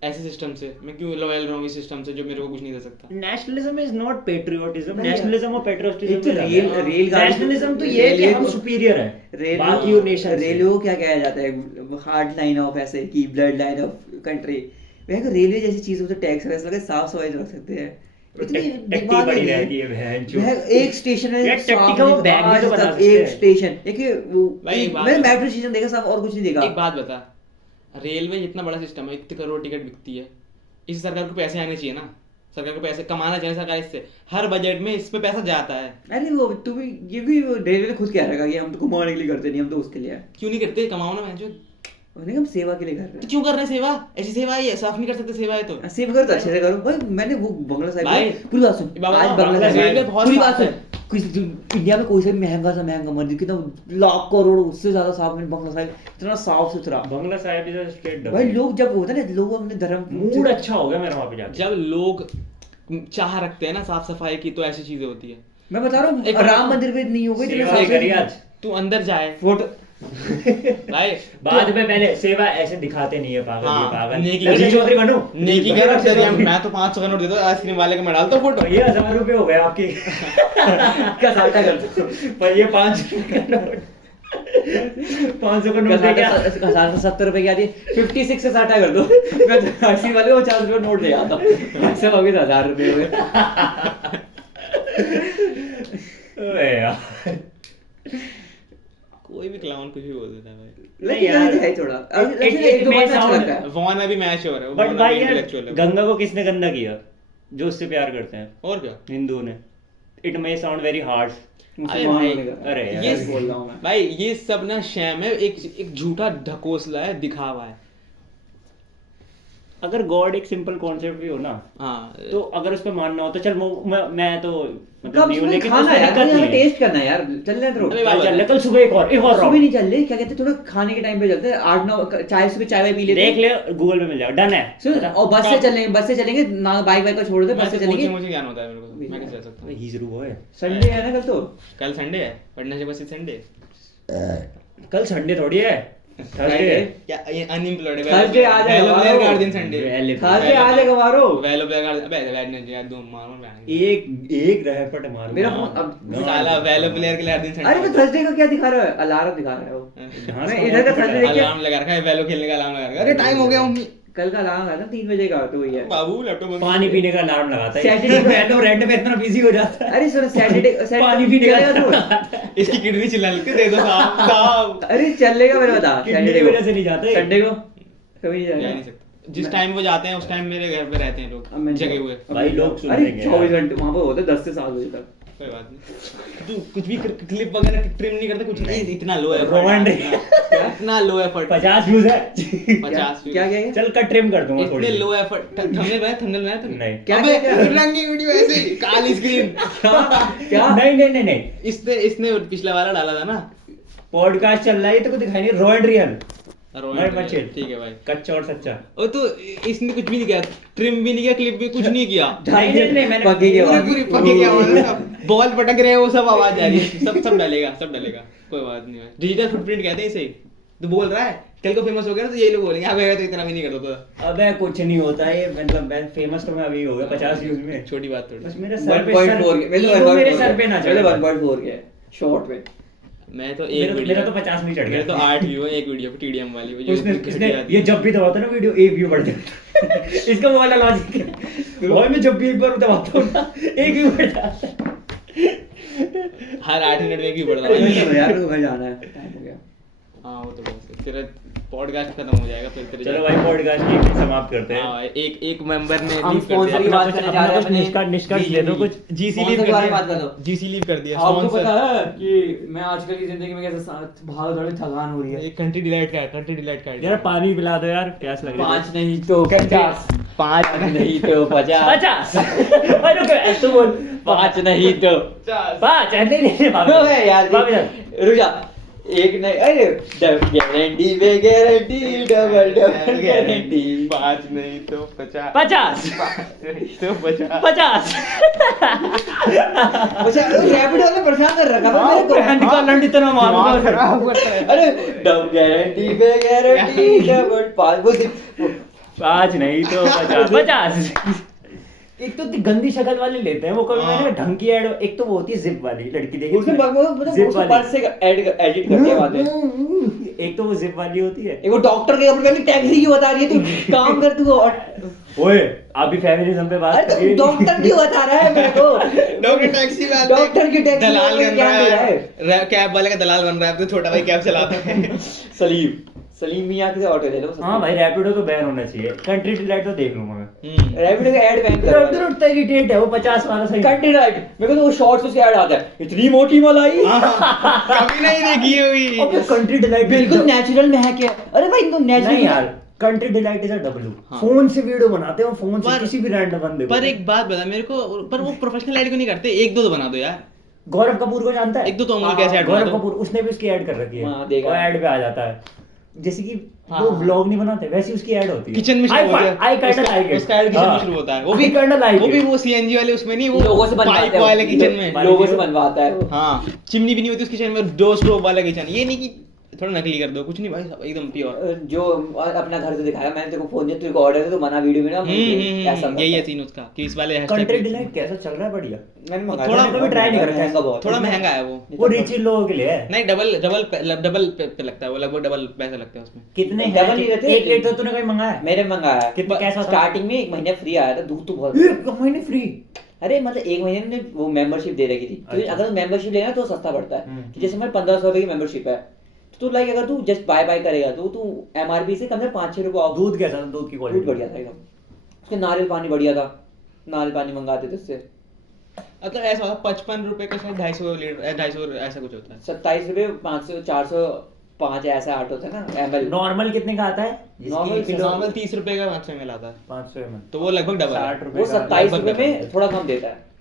ऐसे सिस्टम से? मैं क्यों लॉयल रहूं इस सिस्टम से जो मेरे को कुछ नहीं दे सकता? नेशनलिज्म इज नॉट पेट्रियोटिज्म, नहीं, नेशनलिज्म और एक पेट्रियोटिज्म तो रेलगाड़ी- नेशनलिज्म तो ये है कि हम सुपीरियर है बाकी नेशन से। रेलवे को क्या कहा जाता है, हार्ड लाइन ऑफ ऐसे की ब्लड लाइन ऑफ कंट्री। वह रेलवे जैसी चीजों पे टैक्स वैसे लगे, साफ सफाई रख सकते हैं। इतनी टट्टी दिमाग बड़ी नहीं है। रहती है बहन चो। वह एक स्टेशन है, यार टट्टी साफ का वो नहीं, बैग भी तो आज बना तक सकते एक हैं। स्टेशन देखिए वो भाई, एक बात मैंने बता। मेट्रो स्टेशन देखा, सब और कुछ नहीं देखा। एक बात बता, रेलवे इतना बड़ा सिस्टम है, इतने करोड़ टिकट बिकती है, इस सरकार को पैसे आने चाहिए ना, सरकार को पैसे कमाना चाहिए सरकार इससे, हर बजट में इस पे पैसा जाता है। अरे वो तू भी ये भी रेलवे ने खुद कह रखा कि हम तो कमाने के लिए करते नहीं, हम तो उसके लिए है। क्यों नहीं करते? कमाओ ना। मैं जो उन्हें हम सेवा के लिए कर रहे तो क्यों कर रहे हैं सेवा? ऐसी सेवा ही है, साफ नहीं कर सकते सेवा है तो। हैं। सेवा करो तो अच्छे से करो भाई। मैंने वो बंगला साहिब भाई, पूरी बात सुन, बाबा, आज बाबा, बंगला रेलवे साहिब बहुत पूरी साफ बात सुन। है। कुछ इंडिया में कोई सा भी महंगा मंदिर कितना लाख करोड़ उससे ज्यादा साफ है बंगला साहिब, इतना साफ सुथरा। Bangla Sahib is a state भाई लोग जब होता है ना, लोग अपने धर्म मूड अच्छा हो गया मेरा वहां पे जाके। जब लोग चाह रखते हैं ना साफ सफाई की, तो ऐसी चीजें होती है। मैं बता रहा हूँ एक राम मंदिर पे नहीं हो गई इतने सेवा साफ करी सुथरे- आज। तू अंदर जाए फोटो भाई, बाद में पहले सेवा ऐसे दिखाते नहीं है पागल, ये हाँ, पागल नेकी लक्ष्य कर- चौधरी बनो, नेकी कर रहा तेरी, मैं तो 500 का नोट देता हूँ आइसक्रीम वाले का, मैं डालता हूँ फोटो। ये 1000 रुपए हो गए आपके का साल्टा कर दो। पर ये 500 का नोट 500 का नोट दे क्या? 70 रुपए की आती है, 56 से 60 कर दो। मैं तो आइसक्रीम वाले को 50 रुपए नोट ले आता हूँ, ऐसे हो गए 1000 रुपए हो गए। ओए यार कोई भी क्लाउन कुछ भी बोल देता है भाई। लेकिन यार, है थोड़ा it- एक दो it may बार अच्छा sound- लगता है। वॉन अभी मैच हो रहा है, बट वॉन भाई अभी यार intellectual है। गंगा को किसने गंदा किया? जो उससे प्यार करते हैं और क्या हिंदू ने। It may sound very harsh. मुसलमान भाई, होने का। अरे यार, ये बोल रहा हूँ मैं। भाई ये सब ना शैम है, एक झूठा ढकोसला है, दिखावा है। अगर गॉड एक सिंपल कॉन्सेप्ट भी हो ना, हाँ तो अगर उस पे मानना हो तो चल मैं तो मतलब कब नहीं हूँ, सुबह लेकिन खाना उसमें यार, दिक्कत मुझे नहीं है। टेस्ट करना है यार, चल रहे हैं अबे भाई, चल चल, कल सुबह एक और सुबह राउंड नहीं चल रहे, क्या कहते हैं थोड़ा खाने के टाइम पे चलते हैं, 8-9 चाय सुबह चाय वाय पी लेते देख हैं। ले, गूगल पे मिल जाएगा, डन है। सुन, और बस से चलेंगे ना, बाइक को छोड़ दे, बस से चलेंगे। मुझे ज्ञान होता है मेरे को, मैं कैसे जा सकता हूँ? ही जरूर वो है। संडे है ना कल तो। कल संडे है, पढ़ने से बस संडे कल संडे थोड़ी है, थर्सडे है। क्या ये अनएम्प्लॉयड है? Thursday आ जाएगा, वेलो प्लेयर वारो। का दिन संडे, खाते आ जाएगा मारो। वेलो प्लेयर का अबे वेडनेसडे यार, दो मारो मैं एक रहपट मारो। मेरा फोन अब साला वेलो प्लेयर के लिए हर दिन संडे। अरे तो थर्सडे का क्या दिखा रहा है, अलार्म दिखा रहा है वो। हाँ, मैं इधर का थर्सडे देख के अलार्म लगा रखा है, वेलो खेलने का अलार्म लगा रखा है। अरे टाइम हो गया मम्मी, कल का अलार्म आया था 3 बजे का, तो वही है। बाबू लैपटॉप बंद पानी कर। पीने का अलार्म लगाता है। Saturday को मैं तो रेंट पे इतना बिजी हो जाता है। अरे सुनो, सैटरडे पानी पीने का तो इसकी किडनी चिल्लाने लगती है, दे दो साहब साहब। अरे चलेगा, मेरे बता किडनी की वजह से नहीं जाते। संडे को कभी जा नहीं सकता। जिस टाइम वो जाते हैं उस टाइम मेरे घर पे रहते हैं अब लोग मैं जगे हुए। भाई लोग सुन अरे लेंगे 24 यार। घंटे वहाँ पे होते 10 से 7 बजे तक। कोई बात नहीं, तू कुछ भी क्लिप वगैरह ट्रिम नहीं करते कुछ नहीं, इतना लो है Romantic। इतना लो एफर्ट 50 व्यूज है 50 क्या क्या चल कट ट्रिम कर दूंगा थोड़ी इतने लो एफर्ट। थंबनेल बनाया तूने? नहीं। क्या अबे क्या रंगी वीडियो ऐसे ही, काली स्क्रीन। क्या नहीं इसने पिछला वाला डाला था ना। पॉडकास्ट चल रहा है, ये तो कुछ दिखाई नहीं, रॉ एंड रियल भाई मत चिल। ठीक है भाई। कच्चा और सच्चा। ओ तो इसने कुछ भी नहीं किया, ट्रिम भी नहीं किया, क्लिप भी कुछ नहीं किया। नहीं, मैंने पक्के की आवाज। पूरी पके की आवाज है, सब बॉल पटक रहे हैं, वो सब आवाज आ रही है, सब डालेगा कोई बात नहीं भाई। डिजिटल फुटप्रिंट कहते हैं इसे। तो बोल रहा है कल को फेमस हो गया ना तो यही लोग बोलेंगे हाँ भैया तो इतना भी नहीं करता था। अबे कुछ नहीं होता है, मतलब मैं फेमस तो मैं अभी हो गया 50 व्यूज में। छोटी बात थोड़ी। बस मेरे सर पे 1.4 के ego मेरे सर पे ना चढ़े। 1.4 के शॉर्ट में। मैं तो एक मेरा तो 50 में चढ़ गया। मेरे तो 8 व्यू है एक वीडियो पे टीडीएम वाली वो जो उसने ये जब भी दबाता ना वीडियो 1 व्यू बढ़ जाता है। इसका वो वाला लॉजिक है भाई, मैं जब भी एक बार दबाता हूं ना 1 व्यू बढ़ जाता है। हर 8 मिनट में एक व्यू बढ़ रहा चलो है। यार तो घर जाना है, टाइम हो गया। हाँ वो तो बस तेरा पॉडकास्ट खत्म हो जाएगा फिर तेरे चलो भाई पॉडकास्ट यहीं समाप्त करते हैं। हाँ एक मेंबर ने हम लीव कर sponsor की दिया। बात करने जा रहे हैं अपने निष्कर्ष ले दो कुछ। जीसी Sponsor लीव के कर बारे में बात दिया। कर लो। जीसी लीव कर दिया। आपको Sponsor- पता है कि मैं आजकल की जिंदगी में कैसे भाग दौड़ थकान हो रही है। एक कंट्री डिलाइट का है, कंट्री डिलाइट का है। यार पानी पिला दो यार, प्यास लग रही है। 5 नहीं तो 50, 5 नहीं तो 50, 50 अरे रुको ऐसे बोल 5 नहीं तो 5 नहीं नहीं अबे यार भाभी रुक जा। एक नहीं, अरे गारंटी पे गारंटी, डबल गारंटी। 5 नहीं तो 50 50 तो 50 50 अच्छा रैपिडो ने परेशान कर रखा था मेरे को। हैंड का लंड इतना मारूंगा खराब करता है। अरे डबल गारंटी पे गारंटी, डबल 5 वो 5 नहीं तो 50 एक तो गंदी शक्ल वाले लेते हैं वो, कभी मैंने ढंग की ऐड, एक तो वो होती है जिप वाली लड़की देखी उसमें मतलब जिप उसको पर्स से एडिट करते हैं बातें। एक तो वो जिप वाली होती है। एक वो डॉक्टर के कपड़े में टैक्सी क्यों बता रही है तू? काम कर तू। और ओए आप भी फेमिनिज्म पे बात अरे करिए। तो डॉक्टर क्यों बता रहा है मेरे को? डॉक्टर टैक्सी में डॉक्टर की टैक्सी दलाल में बन क्या रहा दे रहा है, कैब वाले का दलाल बन रहा है, अब तो छोटा भाई कैब चलाता है। सलीम मियां के ऑटो ले लो। हाँ भाई रैपिडो तो बैन होना चाहिए, कंट्री डिलाइट तो देख लूंगा मैं। रैपिडो का ऐड बैन कर रैपिडो उतना इरिटेट है वो 50 वाला सही। कंट्री राइट मेरे को तो वो शॉर्ट्स उसके ऐड आता है, इतनी मोटी मलाई। कभी नहीं देखी हुई। अबे कंट्री डिलाइट बिल्कुल नेचुरल महक है। अरे भाई तुम नहीं नेचुरल यार, country delight is a W. हाँ। फोन से वीडियो बनाते हो, फोन से पर- किसी भी रैंडम बंदे को। पर एक बात बता मेरे को, पर वो प्रोफेशनल ऐड क्यों नहीं करते? एक दो तो बना दो यार। गौरव कपूर को जानता है? एक दो तो अमूल हाँ, कैसे ऐड बना गौरव दो। कपूर उसने भी उसकी ऐड कर रखी है। हाँ, देखा। वो ऐड पे आ जाता है, जैसे कि हाँ, वो हाँ। व्लॉग नहीं बनाते वैसी उसकी ऐड होती है। किचन में शुरू होता है। I kind of like it. उसका ऐड किचन में शुरू होता है। वो भी काइंड ऑफ लाइक वो भी वो सीएनजी वाले उसमें नहीं, वो लोगों से बनवाते पाइप हैं वाले किचन में। लोगों से बनवाता है वो। हाँ चिमनी भी नहीं होती उस किचन में, दो स्टोव वाला किचन। ये नहीं कि थोड़ा नकली कर दो, कुछ नहीं भाई साहब, एकदम प्योर। जो अपना घर से दिखाया मैंने तेरे को फोन दिया, तेरे को ऑर्डर तो बना वीडियो में ना ऐसा यही है सीन उसका कि इस वाले कंट्री हैशटैग डिलाइट कैसा चल रहा है? बढ़िया। मैंने थोड़ा- मंगाया, कभी try नहीं करा, महंगा बहुत थोड़ा महंगा है वो। वो रिच लोगों के लिए है। नहीं डबल पे लगता है वो, लगभग डबल पैसे लगते हैं उसमें। कितने डबल हैं? ही रहते हैं। एक लीटर तूने कहीं मंगाया है? मैंने मंगाया कितना कैसा था? स्टार्टिंग में 1 महीने फ्री आया था, दूध तो बहुत। एक महीने फ्री। अरे मतलब 1 महीने में वो मेंबरशिप दे रखी थी, क्योंकि अच्छा। अगर मेंबरशिप लेना तो सस्ता पड़ता है। हम्म। कि जैसे हमारे 1500 रुपए की मेंबरशिप है तो लाइक अगर तू जस्ट बाय करेगा तो तू एमआरपी से कम से 5-6 रुपए ऑफ। दूध कैसा था? दूध की दूध क्वालिटी बढ़िया था एकदम, उसके नारियल पानी बढ़िया था, नारियल पानी मंगाते थे उससे। मतलब ऐसा होता 55 रुपए का शायद 250 लीटर 250 ऐसा कुछ होता है। 27 रुपए 500 405 ऐसा 8 होता है ना ml। नॉर्मल कितने का आता है? नॉर्मल 30 रुपए का 500 ml आता है, 500 में तो वो लगभग डबल है। 60 रुपए वो का। 27 लगभग रुपए में डबल। थोड़ा कम देता है,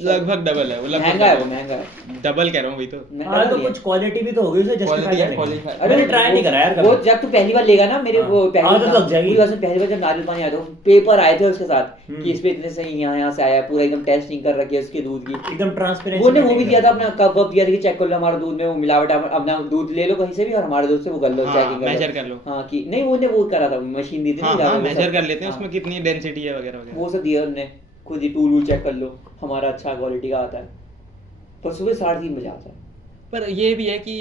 लगभग डबल है वो, लगभग महंगा है वो, डबल। महंगा है। डबल कह रहा हूँ वही तो। हाँ तो कुछ क्वालिटी भी तो होगी उसे Quality जस्टिफाई है, करने quality की। है। अरे मैंने ट्राई नहीं करा यार वो कभी। जब तू पहली बार लेगा ना मेरे हाँ। वो पहली आदत लग जाएगी। पूरी वैसे पहली बार जब नारियल पानी आया था पेपर आए थे उसके साथ हम्म। कि इस पे इतने से यहाँ से आया है, पूरा एकदम टेस्टिंग कर रखी है उसके दूध की। एकदम ट्रांसपेरेंट। वो ने वो भी दिया था अपना कप वप दिया था कि चेक कर लो हमारे दूध में वो मिलावट है, अपना दूध ले लो कहीं से भी और हमारे दूध से वो कर लो, हाँ, चेकिंग measure कर लो। हाँ कि नहीं वो ने वो करा था, मशीन दी थी ना, हाँ जाकर हाँ वो मेजर सब- कर लेते हैं हाँ, उसमें कितनी डेंसिटी है वगैरह वगैरह। वो सब दिया उन्होंने, खुद ही टूल चेक कर लो हमारा अच्छा क्वालिटी का आता है, पर सुबह 3:30 बजे आता है। पर ये भी है कि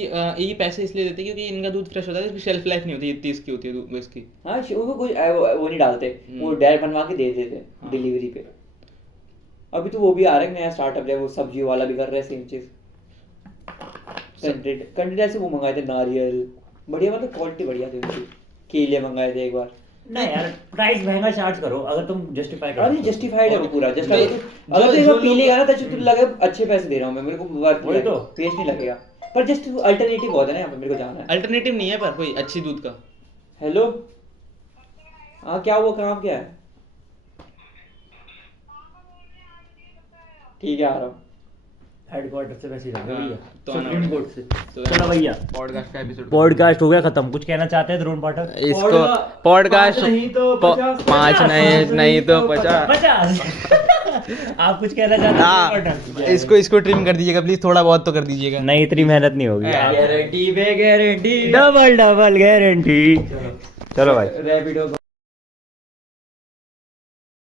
ये पैसे इसलिए देते हैं क्योंकि इनका दूध फ्रेश होता है, इसकी शेल्फ लाइफ नहीं होती इतनी इसकी होती है दूध इसकी। हाँ वो कुछ वो नहीं डालते, वो डायरेक्ट बनवा के दे देते हाँ। डिलीवरी पे। अभी तो वो भी आ रहा है नया स्टार्टअप है, वो सब्जी वाला भी कर रहे हैं सेम चीज। कंटेंट से वो मंगाए थे नारियल, बढ़िया मतलब क्वालिटी बढ़िया थी उनकी। केले मंगाए थे एक बार, नहीं यार प्राइस महंगा चार्ज करो अगर तुम जस्टिफाई करो अरे जस्टिफाइड है वो पूरा जस्ट जो- अगर तो एक जो बार पी लोग- लेगा ना तो तुझे लगे अच्छे पैसे दे रहा हूँ मैं, मेरे को वर्थ वही तो। वेस्ट नहीं लगेगा, पर जस्ट अल्टरनेटिव बहुत है ना यहाँ पे, मेरे को जाना है। अल्टरनेटिव नहीं है पर कोई अच्छी दूध का। हेलो, हाँ क्या हुआ, काम क्या है? ठीक है आ रहा हूँ। हेडक्वार्टर से मैसेज आ गया हाँ, भैया तो आना सुप्रीम पड़ेगा। कोर्ट से। तो चलो भैया पॉडकास्ट का एपिसोड पॉडकास्ट हो गया खत्म, कुछ कहना चाहते हैं ध्रुव पाठक? इसको पॉडकास्ट पाँच नहीं तो 50, 5 नहीं तो 50। 50 आप कुछ कहना चाहते हैं हाँ, ध्रुव पाठक? इसको ट्रिम कर दीजिएगा प्लीज, थोड़ा बहुत तो कर दीजिएगा। नहीं इतनी मेहनत नहीं होगी हाँ। गारंटी पे गारंटी, डबल गारंटी। चलो भाई रैपिडो